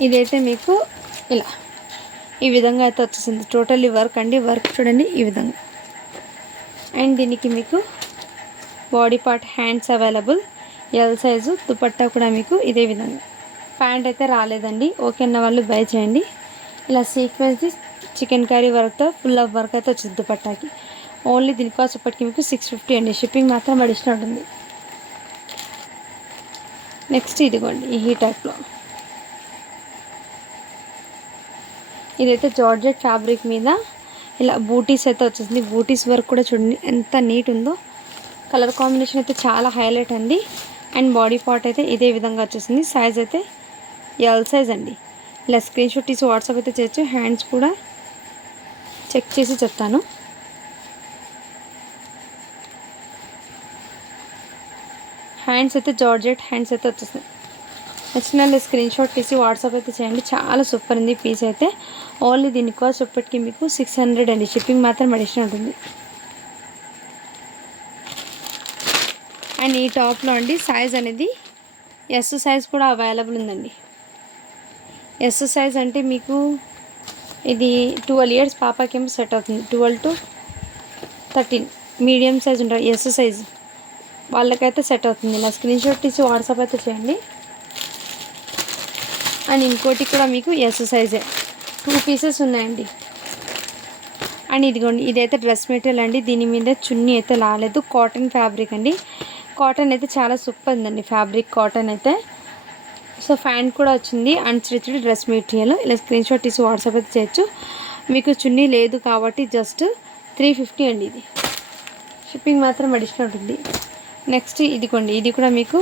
ఇదైతే మీకు ఇలా ఈ విధంగా అయితే వచ్చేసింది. టోటల్లీ వర్క్ అండి. వర్క్ చూడండి ఈ విధంగా. అండ్ దీనికి మీకు body part hands available. L size. Dupatta కూడా మీకు ఇదే విధంగా. ప్యాంట్ అయితే రాలేదండి. ఓకే అన్న వాళ్ళు బై చేయండి. ఇలా సీక్వెన్స్ చికెన్ కర్రీ వర్క్తో ఫుల్ ఆఫ్ వర్క్ అయితే వచ్చింది దుపట్టాకి. ఓన్లీ దీనికోసం ఇప్పటికి మీకు 650 అండి. షిప్పింగ్ మాత్రం అడిషనల్ ఉంటుంది. నెక్స్ట్ ఇదిగోండి ఈ టైప్లో. ఇదైతే జార్జెట్ ఫ్యాబ్రిక్ మీద ఇలా బూటీస్ అయితే వచ్చేసింది. బూటీస్ వర్క్ కూడా చూడండి ఎంత నీట్ ఉందో. కలర్ కాంబినేషన్ అయితే చాలా హైలైట్ అండి. అండ్ బాడీ పార్ట్ అయితే ఇదే విధంగా వచ్చేసింది. సైజ్ అయితే ఎల్ సైజ్ అండి. ఇలా స్క్రీన్ షాట్ తీసి వాట్సాప్ అయితే చేయొచ్చు. హ్యాండ్స్ కూడా చెక్ చేసి చెప్తాను. హ్యాండ్స్ అయితే జార్జెట్ హ్యాండ్స్ అయితే వచ్చేస్తాయి. నచ్చిన స్క్రీన్ షాట్ తీసి వాట్సాప్ అయితే చేయండి. చాలా సూపర్ ఉంది పీస్ అయితే. ఓన్లీ దీని కాస్ట్ ఇప్పటికి మీకు 600 అండి. షిప్పింగ్ మాత్రం అడిషనల్ ఉంటుంది. అండ్ ఈ టాప్లో అండి సైజ్ అనేది ఎస్ సైజ్ కూడా అవైలబుల్ ఉందండి. ఎస్ సైజ్ అంటే మీకు ఇది 12 ఇయర్స్ పాపకేమో సెట్ అవుతుంది. 12 to 13 మీడియం సైజ్ ఉంటుంది. ఎస్ సైజ్ వాళ్ళకైతే సెట్ అవుతుంది. ఇలా స్క్రీన్ షాట్ తీసి వాట్సాప్ అయితే చేయండి. అండ్ ఇంకోటి కూడా మీకు ఎస్ సైజే 2 పీసెస్ ఉన్నాయండి. అండ్ ఇదిగోండి, ఇదైతే డ్రెస్ మెటీరియల్ అండి. దీని మీద చున్నీ అయితే రాలేదు. కాటన్ ఫ్యాబ్రిక్ అండి. కాటన్ అయితే చాలా సూపర్ ఉందండి ఫ్యాబ్రిక్. కాటన్ అయితే సో ఫ్యాంట్ కూడా వచ్చింది. Unstitched dress material. ఇలా స్క్రీన్ షాట్ తీసి వాట్సాప్ అయితే చేయొచ్చు. మీకు చున్నీ లేదు కాబట్టి జస్ట్ 350 అండి. ఇది షిప్పింగ్ మాత్రం అడిషనల్ ఉంటుంది. నెక్స్ట్ ఇదిగోండి, ఇది కూడా మీకు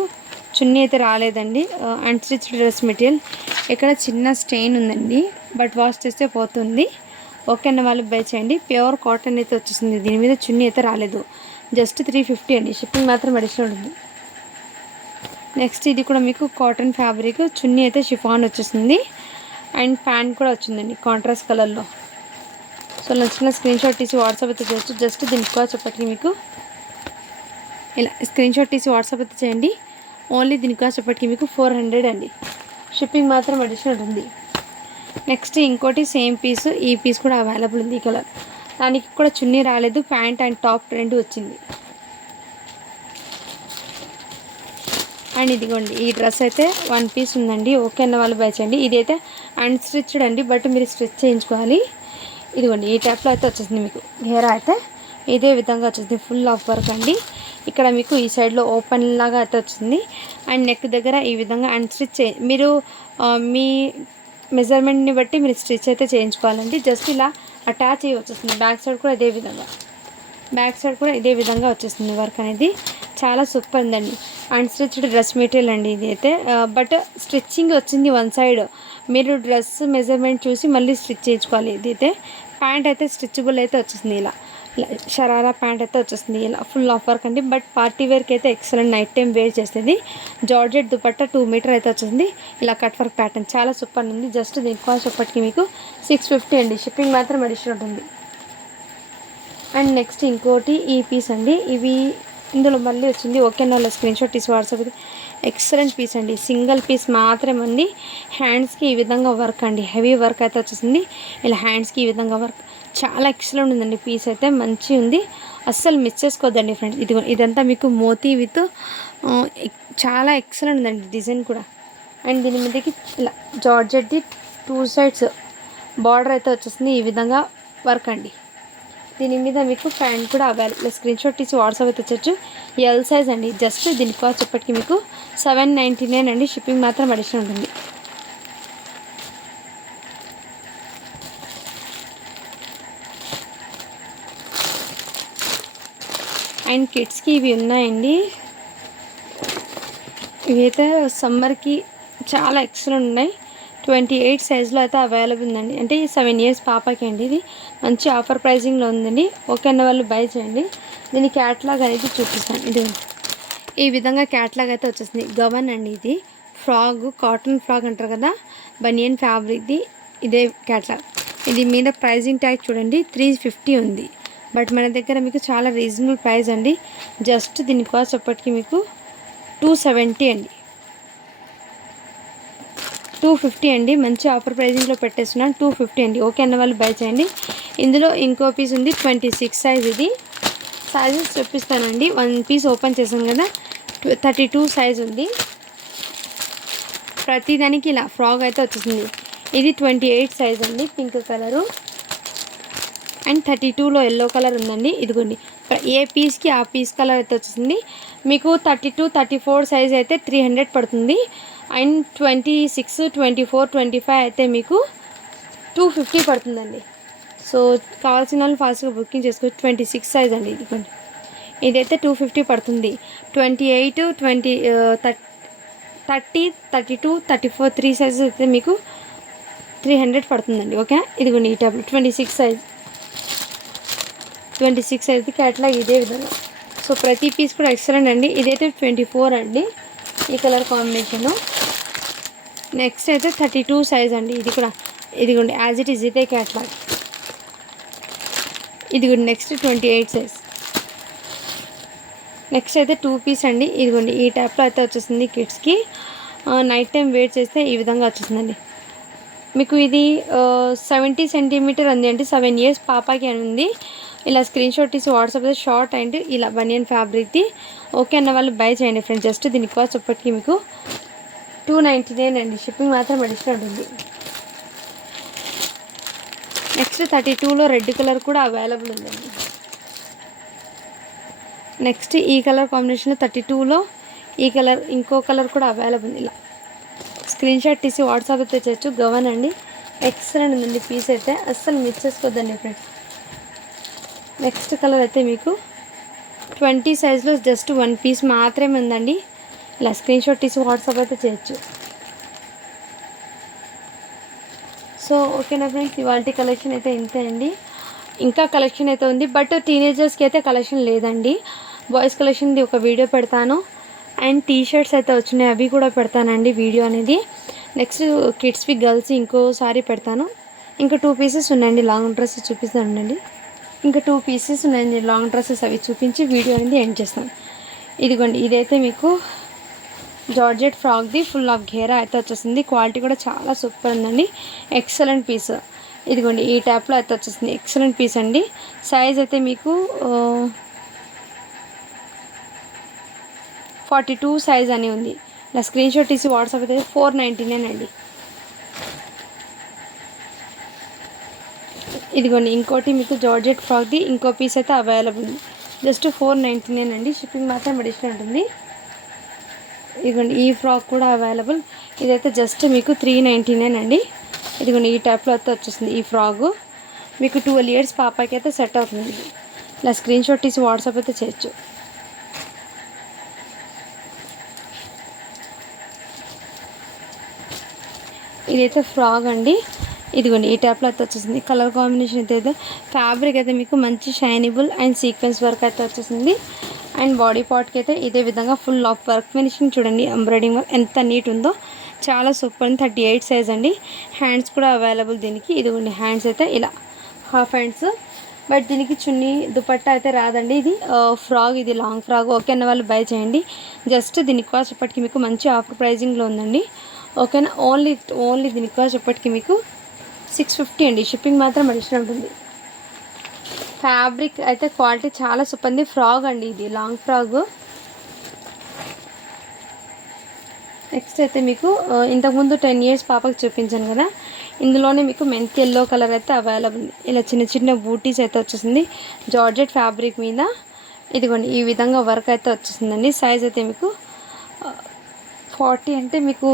చున్నీ అయితే రాలేదండి. Unstitched dress material. ఇక్కడ చిన్న స్టెయిన్ ఉందండి, బట్ వాష్ చేస్తే పోతుంది. ఓకే అన్న వాళ్ళు బై చేయండి. ప్యూర్ కాటన్ అయితే వచ్చేసింది. దీని మీద చున్నీ అయితే రాలేదు. జస్ట్ 350 అండి. షిప్పింగ్ మాత్రం అడిషనల్ ఉంటుంది. నెక్స్ట్ ఇది కూడా మీకు కాటన్ ఫ్యాబ్రిక్. చున్నీ అయితే షిఫాన్ వచ్చేసింది. అండ్ ప్యాంట్ కూడా వచ్చిందండి కాంట్రాస్ట్ కలర్లో. సో నచ్చిన స్క్రీన్ షాట్ తీసి వాట్సాప్ అయితే చేయొచ్చు. జస్ట్ దీనికి కూడా చెప్పండి మీకు ఇలా స్క్రీన్ షాట్ తీసి వాట్సాప్ అయితే చేయండి. ఓన్లీ దీనికి కూడా చెప్పటికి మీకు 400 అండి. షిప్పింగ్ మాత్రం అడిషనల్ ఉంది. నెక్స్ట్ ఇంకోటి సేమ్ పీస్. ఈ పీస్ కూడా అవైలబుల్ ఉంది. ఈ కలర్. దానికి కూడా చున్నీ రాలేదు. ప్యాంట్ అండ్ టాప్ రెండు వచ్చింది. అండ్ ఇదిగోండి, ఈ డ్రెస్ అయితే 1 పీస్ ఉందండి. ఓకే అన్న వాళ్ళు బై చేయండి. ఇదైతే అన్స్టిచ్డ్ అండి, బట్ మీరు స్టిచ్ చేయించుకోవాలి. ఇదిగోండి, ఈ టైప్లో అయితే వచ్చేసింది మీకు. హెయిర్ అయితే ఇదే విధంగా వచ్చేసింది. ఫుల్ ఆఫ్ వర్క్ అండి. ఇక్కడ మీకు ఈ సైడ్లో ఓపెన్ లాగా అయితే వచ్చింది. అండ్ నెక్ దగ్గర ఈ విధంగా అన్స్టిచ్ మీరు మీ మెజర్మెంట్ని బట్టి మీరు స్టిచ్ అయితే చేయించుకోవాలండి. జస్ట్ ఇలా అటాచ్ అయ్యి వచ్చేస్తుంది. బ్యాక్ సైడ్ కూడా ఇదే విధంగా వచ్చేస్తుంది వర్క్ అనేది. చాలా సూపర్ ఉందండి. అన్స్టిచ్డ్ డ్రెస్ మెటీరియల్ అండి ఇది అయితే. బట్ స్టిచ్చింగ్ వచ్చింది వన్ సైడ్. మీరు డ్రెస్ మెజర్మెంట్ చూసి మళ్ళీ స్టిచ్ చేయించుకోవాలి. ఇది అయితే ప్యాంట్ అయితే స్టిచబుల్ అయితే వచ్చేసింది. ఇలా షరారా ప్యాంట్ అయితే వచ్చేస్తుంది. ఇలా ఫుల్ ఆఫ్ వర్క్ అండి. బట్ పార్టీ వేర్కి అయితే ఎక్సలెంట్ నైట్ టైం వేర్ చేస్తుంది. జార్జెట్ దుపట్టా 2 మీటర్ అయితే వచ్చేసింది. ఇలా కట్ వర్క్ ప్యాటర్న్ చాలా సూపర్ ఉంది. జస్ట్ దీని కాస్ట్ ఇప్పటికి మీకు 650 అండి. షిప్పింగ్ మాత్రం అడిషనల్ ఉంటుంది. అండ్ నెక్స్ట్ ఇంకోటి ఈ పీస్ అండి. ఇవి ఇందులో మళ్ళీ వచ్చింది. ఓకే నా స్క్రీన్ షాట్ తీసి వాట్సాప్. ఎక్సలెంట్ పీస్ అండి. సింగిల్ పీస్ మాత్రమే ఉంది. హ్యాండ్స్కి ఈ విధంగా వర్క్ అండి. హెవీ వర్క్ అయితే వచ్చేసింది. ఇలా హ్యాండ్స్కి ఈ విధంగా వర్క్ చాలా ఎక్సలెంట్ ఉందండి. పీస్ అయితే మంచి ఉంది. అస్సలు మిస్ చేసుకోవద్దండి ఫ్రెండ్స్. ఇదంతా మీకు మోతీ విత్ చాలా ఎక్సలెంట్ ఉందండి డిజైన్ కూడా. అండ్ దీని మీదకి ఇలా జార్జెట్ది 2 సైడ్స్ బార్డర్ అయితే వచ్చేసింది. ఈ విధంగా వర్క్ అండి. దీని మీద మీకు ప్యాంట్ కూడా అవైలబుల్. స్క్రీన్ షాట్ తీసి వాట్సాప్ అయితే వచ్చచ్చు. ఎల్ సైజ్ అండి. జస్ట్ దీని కాస్ట్ చెప్పటికి మీకు 799 అండి. షిప్పింగ్ మాత్రం అడిషనల్ ఉంటుంది. అండ్ కిడ్స్కి ఇవి ఉన్నాయండి. ఇవైతే సమ్మర్కి చాలా ఎక్సలెంట్ ఉన్నాయి. 28 సైజులో అయితే అవైలబుల్ ఉందండి. అంటే 7 ఇయర్స్ పాపకి అండి. ఇది మంచి ఆఫర్ ప్రైజింగ్లో ఉందండి. ఓకే అన్న వాళ్ళు బై చేయండి. దీని క్యాట్లాగ్ అనేది చూపిస్తాను. ఇది ఈ విధంగా క్యాట్లాగ్ అయితే వచ్చేసింది. గవన్ అండి. ఇది ఫ్రాగ్, కాటన్ ఫ్రాగ్ అంటారు కదా, బనియన్ ఫ్యాబ్రిక్ది. ఇదే క్యాట్లాగ్. ఇది మీద ప్రైజింగ్ ట్యాగ్ చూడండి 350 ఉంది. బట్ మన దగ్గర మీకు చాలా రీజనబుల్ ప్రైస్ అండి. జస్ట్ దీని కాస్ట్ అప్పటికి మీకు 270 అండి. 250 అండి. మంచి ఆఫర్ ప్రైజింగ్లో పెట్టేస్తున్నాను. 250 అండి. ఓకే అన్న వాళ్ళు బై చేయండి. ఇందులో ఇంకో పీస్ ఉంది 26 సైజ్. ఇది సైజెస్ చూపిస్తానండి. 1 పీస్ ఓపెన్ చేసాం కదా, 32 సైజ్ ఉంది. ప్రతిదానికి ఇలా ఫ్రాక్ అయితే వచ్చేసింది. ఇది 28 సైజ్ అండి. Pink colour. అండ్ 32లో ఎల్లో కలర్ ఉందండి. ఇదిగోండి, ఏ పీస్కి ఆ పీస్ కలర్ అయితే వచ్చేసింది. మీకు 32, 34 సైజ్ అయితే 300 పడుతుంది. అండ్ 26, 24, 25 అయితే మీకు 250 పడుతుందండి. సో కావాల్సిన వాళ్ళు ఫాస్ట్గా బుకింగ్ చేసుకోవచ్చు. 26 సైజ్ అండి. ఇదిగోండి, ఇదైతే 250 పడుతుంది. 28, 20, 30, 32, 34 3 సైజెస్ అయితే మీకు 300 పడుతుందండి. ఓకే, ఇదిగోండి ఈ టైప్లో 26 సైజ్. 26 సైజ్కి క్యాట్లాగ్ ఇదే విధంగా. సో ప్రతి పీస్ కూడా ఎక్సలెంట్ అండి. ఇదైతే 24 అండి. ఈ కలర్ కాంబినేషను నెక్స్ట్ అయితే 32 సైజ్ అండి. ఇది కూడా ఇదిగోండి యాజ్ ఇట్ ఈజ్ ఇదే క్యాట్లాగ్. ఇదిగోండి నెక్స్ట్ 28 సైజ్. నెక్స్ట్ అయితే 2 పీస్ అండి. ఇదిగోండి ఈ టైప్లో అయితే వచ్చేసింది కిడ్స్కి. నైట్ టైం వేర్ చేస్తే ఈ విధంగా వచ్చేసిందండి. మీకు ఇది 70 సెంటీమీటర్ ఉంది అంటే 7 ఇయర్స్ పాపకి అని ఉంది. ఇలా స్క్రీన్ షాట్ తీసి వాట్సాప్ అయితే షార్ట్ అండ్ ఇలా బనియన్ ఫ్యాబ్రిక్ది ఓకే అన్న వాళ్ళు బై చేయండి ఫ్రెండ్స్. జస్ట్ దీని కాస్ట్ ఇప్పటికీ మీకు 299 అండి. షిప్పింగ్ మాత్రం అడిషనల్ ఉంటుంది. నెక్స్ట్ 32లో రెడ్ కలర్ కూడా అవైలబుల్ ఉందండి. నెక్స్ట్ ఈ కలర్ కాంబినేషన్లో 32లో ఈ కలర్ ఇంకో కలర్ కూడా అవైలబుల్. ఇలా స్క్రీన్ షాట్ తీసి వాట్సాప్ అయితే చేయొచ్చు. గవన్ అండి, ఎక్సలెంట్ ఉందండి పీస్ అయితే, అస్సలు మిస్ చేసుకోవద్దండి ఫ్రెండ్స్. నెక్స్ట్ కలర్ అయితే మీకు 20 సైజ్లో జస్ట్ 1 పీస్ మాత్రమే ఉందండి. ఇలా స్క్రీన్ షాట్ తీసి వాట్సాప్ అయితే చేయొచ్చు. సో ఓకేనా ఫ్రెండ్స్, ఇవాళ కలెక్షన్ అయితే ఇంతే అండి. ఇంకా కలెక్షన్ అయితే ఉంది, బట్ టీనేజర్స్కి అయితే కలెక్షన్ లేదండి. బాయ్స్ కలెక్షన్ది ఒక వీడియో పెడతాను. అండ్ టీ షర్ట్స్ అయితే వచ్చినాయి, అవి కూడా పెడతానండి వీడియో అనేది. నెక్స్ట్ కిడ్స్వి గర్ల్స్ ఇంకోసారి పెడతాను. ఇంకా 2 పీసెస్ ఉన్నాయండి, లాంగ్ డ్రెస్సెస్ చూపిస్తానండి. ఇంకా 2 పీసెస్ ఉన్నాయండి లాంగ్ డ్రెస్సెస్, అవి చూపించి వీడియో అనేది ఎండ్ చేస్తాను. ఇదిగోండి ఇదైతే మీకు జార్జెట్ ఫ్రాక్ది ఫుల్ ఆఫ్ ఘేరా అయితే వచ్చేసింది. క్వాలిటీ కూడా చాలా సూపర్ ఉందండి, ఎక్సలెంట్ పీస్. ఇదిగోండి ఈ టైప్లో అయితే వచ్చేసింది, ఎక్సలెంట్ పీస్ అండి. సైజ్ అయితే మీకు 42 సైజ్ అని ఉంది. ఇలా స్క్రీన్ షాట్ తీసి వాట్సాప్ అయితే 499 అండి. ఇదిగోండి ఇంకోటి మీకు జార్జెట్ ఫ్రాక్ది ఇంకో పీస్ అయితే అవైలబుల్ ఉంది. జస్ట్ 499 అండి. షిప్పింగ్ మాత్రం అడిషనల్ ఉంటుంది. ఇదిగోండి ఈ ఫ్రాక్ కూడా అవైలబుల్. ఇదైతే జస్ట్ మీకు 399 అండి. ఇదిగోండి ఈ టైప్లో అయితే వచ్చేసింది. ఈ ఫ్రాక్ మీకు 12 ఇయర్స్ పాపకి అయితే సెట్ అవుతుంది. ఇలా స్క్రీన్ షాట్ తీసి వాట్సాప్ అయితే చేయొచ్చు. ఇదైతే ఫ్రాక్ అండి. ఇదిగోండి ఈ టైప్లో అయితే వచ్చేసింది. కలర్ కాంబినేషన్ అయితే ఫ్యాబ్రిక్ అయితే మీకు మంచి షైనబుల్ అండ్ సీక్వెన్స్ వర్క్ అయితే వచ్చేసింది. అండ్ బాడీ పార్ట్కి అయితే ఇదే విధంగా ఫుల్ ఆఫ్ వర్క్ ఫినిషింగ్ చూడండి, ఎంబ్రాయిడింగ్ వర్క్ ఎంత నీట్ ఉందో, చాలా సూపర్ ఉంది. 38 సైజ్ అండి. హ్యాండ్స్ కూడా అవైలబుల్ దీనికి. ఇదిగోండి హ్యాండ్స్ అయితే ఇలా హాఫ్ హ్యాండ్స్, బట్ దీనికి చున్నీ దుపట్టా అయితే రాదండి. ఇది ఫ్రాక్, ఇది లాంగ్ ఫ్రాక్. ఓకే అన్న వాళ్ళు బై చేయండి. జస్ట్ దీని కాస్ట్ ఇప్పటికి మీకు మంచి ఆఫర్ ప్రైజింగ్లో ఉందండి. ఓకేనా, ఓన్లీ దీని కాస్ట్ ఇప్పటికి మీకు 650 అండి. షిప్పింగ్ మాత్రం అడిషనల్ ఉంటుంది. ఫ్యాబ్రిక్ అయితే క్వాలిటీ చాలా సూపర్ ఉంది. ఫ్రాక్ అండి, ఇది లాంగ్ ఫ్రాక్. నెక్స్ట్ అయితే మీకు ఇంతకుముందు 10 ఇయర్స్ పాపకి చూపించాను కదా, ఇందులోనే మీకు మెంతి ఎల్లో కలర్ అయితే అవైలబుల్. ఇలా చిన్న చిన్న బూటీస్ అయితే వచ్చేసింది జార్జెట్ ఫ్యాబ్రిక్ మీద. ఇదిగోండి ఈ విధంగా వర్క్ అయితే వచ్చేసిందండి. సైజ్ అయితే మీకు 40 అంటే మీకు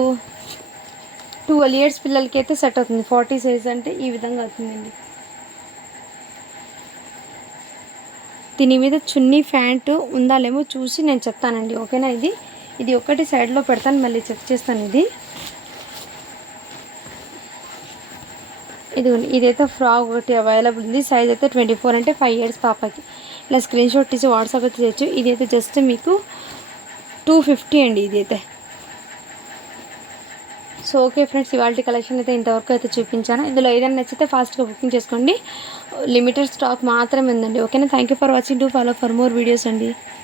12 ఇయర్స్ పిల్లలకి అయితే సెట్ అవుతుంది. 40 సైజ్ అంటే ఈ విధంగా అవుతుందండి. దీని మీద చున్నీ ప్యాంటు ఉందా లేమో చూసి నేను చెప్తానండి. ఓకేనా, ఇది ఒకటి సైడ్లో పెడతాను, మళ్ళీ చెక్ చేస్తాను. ఇదైతే ఫ్రాక్ ఒకటి అవైలబుల్ ఉంది. సైజ్ అయితే 24 అంటే 5 ఇయర్స్ పాపకి. ఇలా స్క్రీన్ షాట్ తీసి వాట్సాప్ అయితే చేయొచ్చు. ఇదైతే జస్ట్ మీకు 250 అండి ఇదైతే. సో ఓకే ఫ్రెండ్స్, ఇవాళ కలెక్షన్ అయితే ఇంతవరకు అయితే చూపించాను. ఇందులో ఏదైనా నచ్చితే ఫాస్ట్గా బుకింగ్ చేసుకోండి. లిమిటెడ్ స్టాక్ మాత్రమే ఉందండి. ఓకేనా, thank you for watching. Do follow for more videos అండి.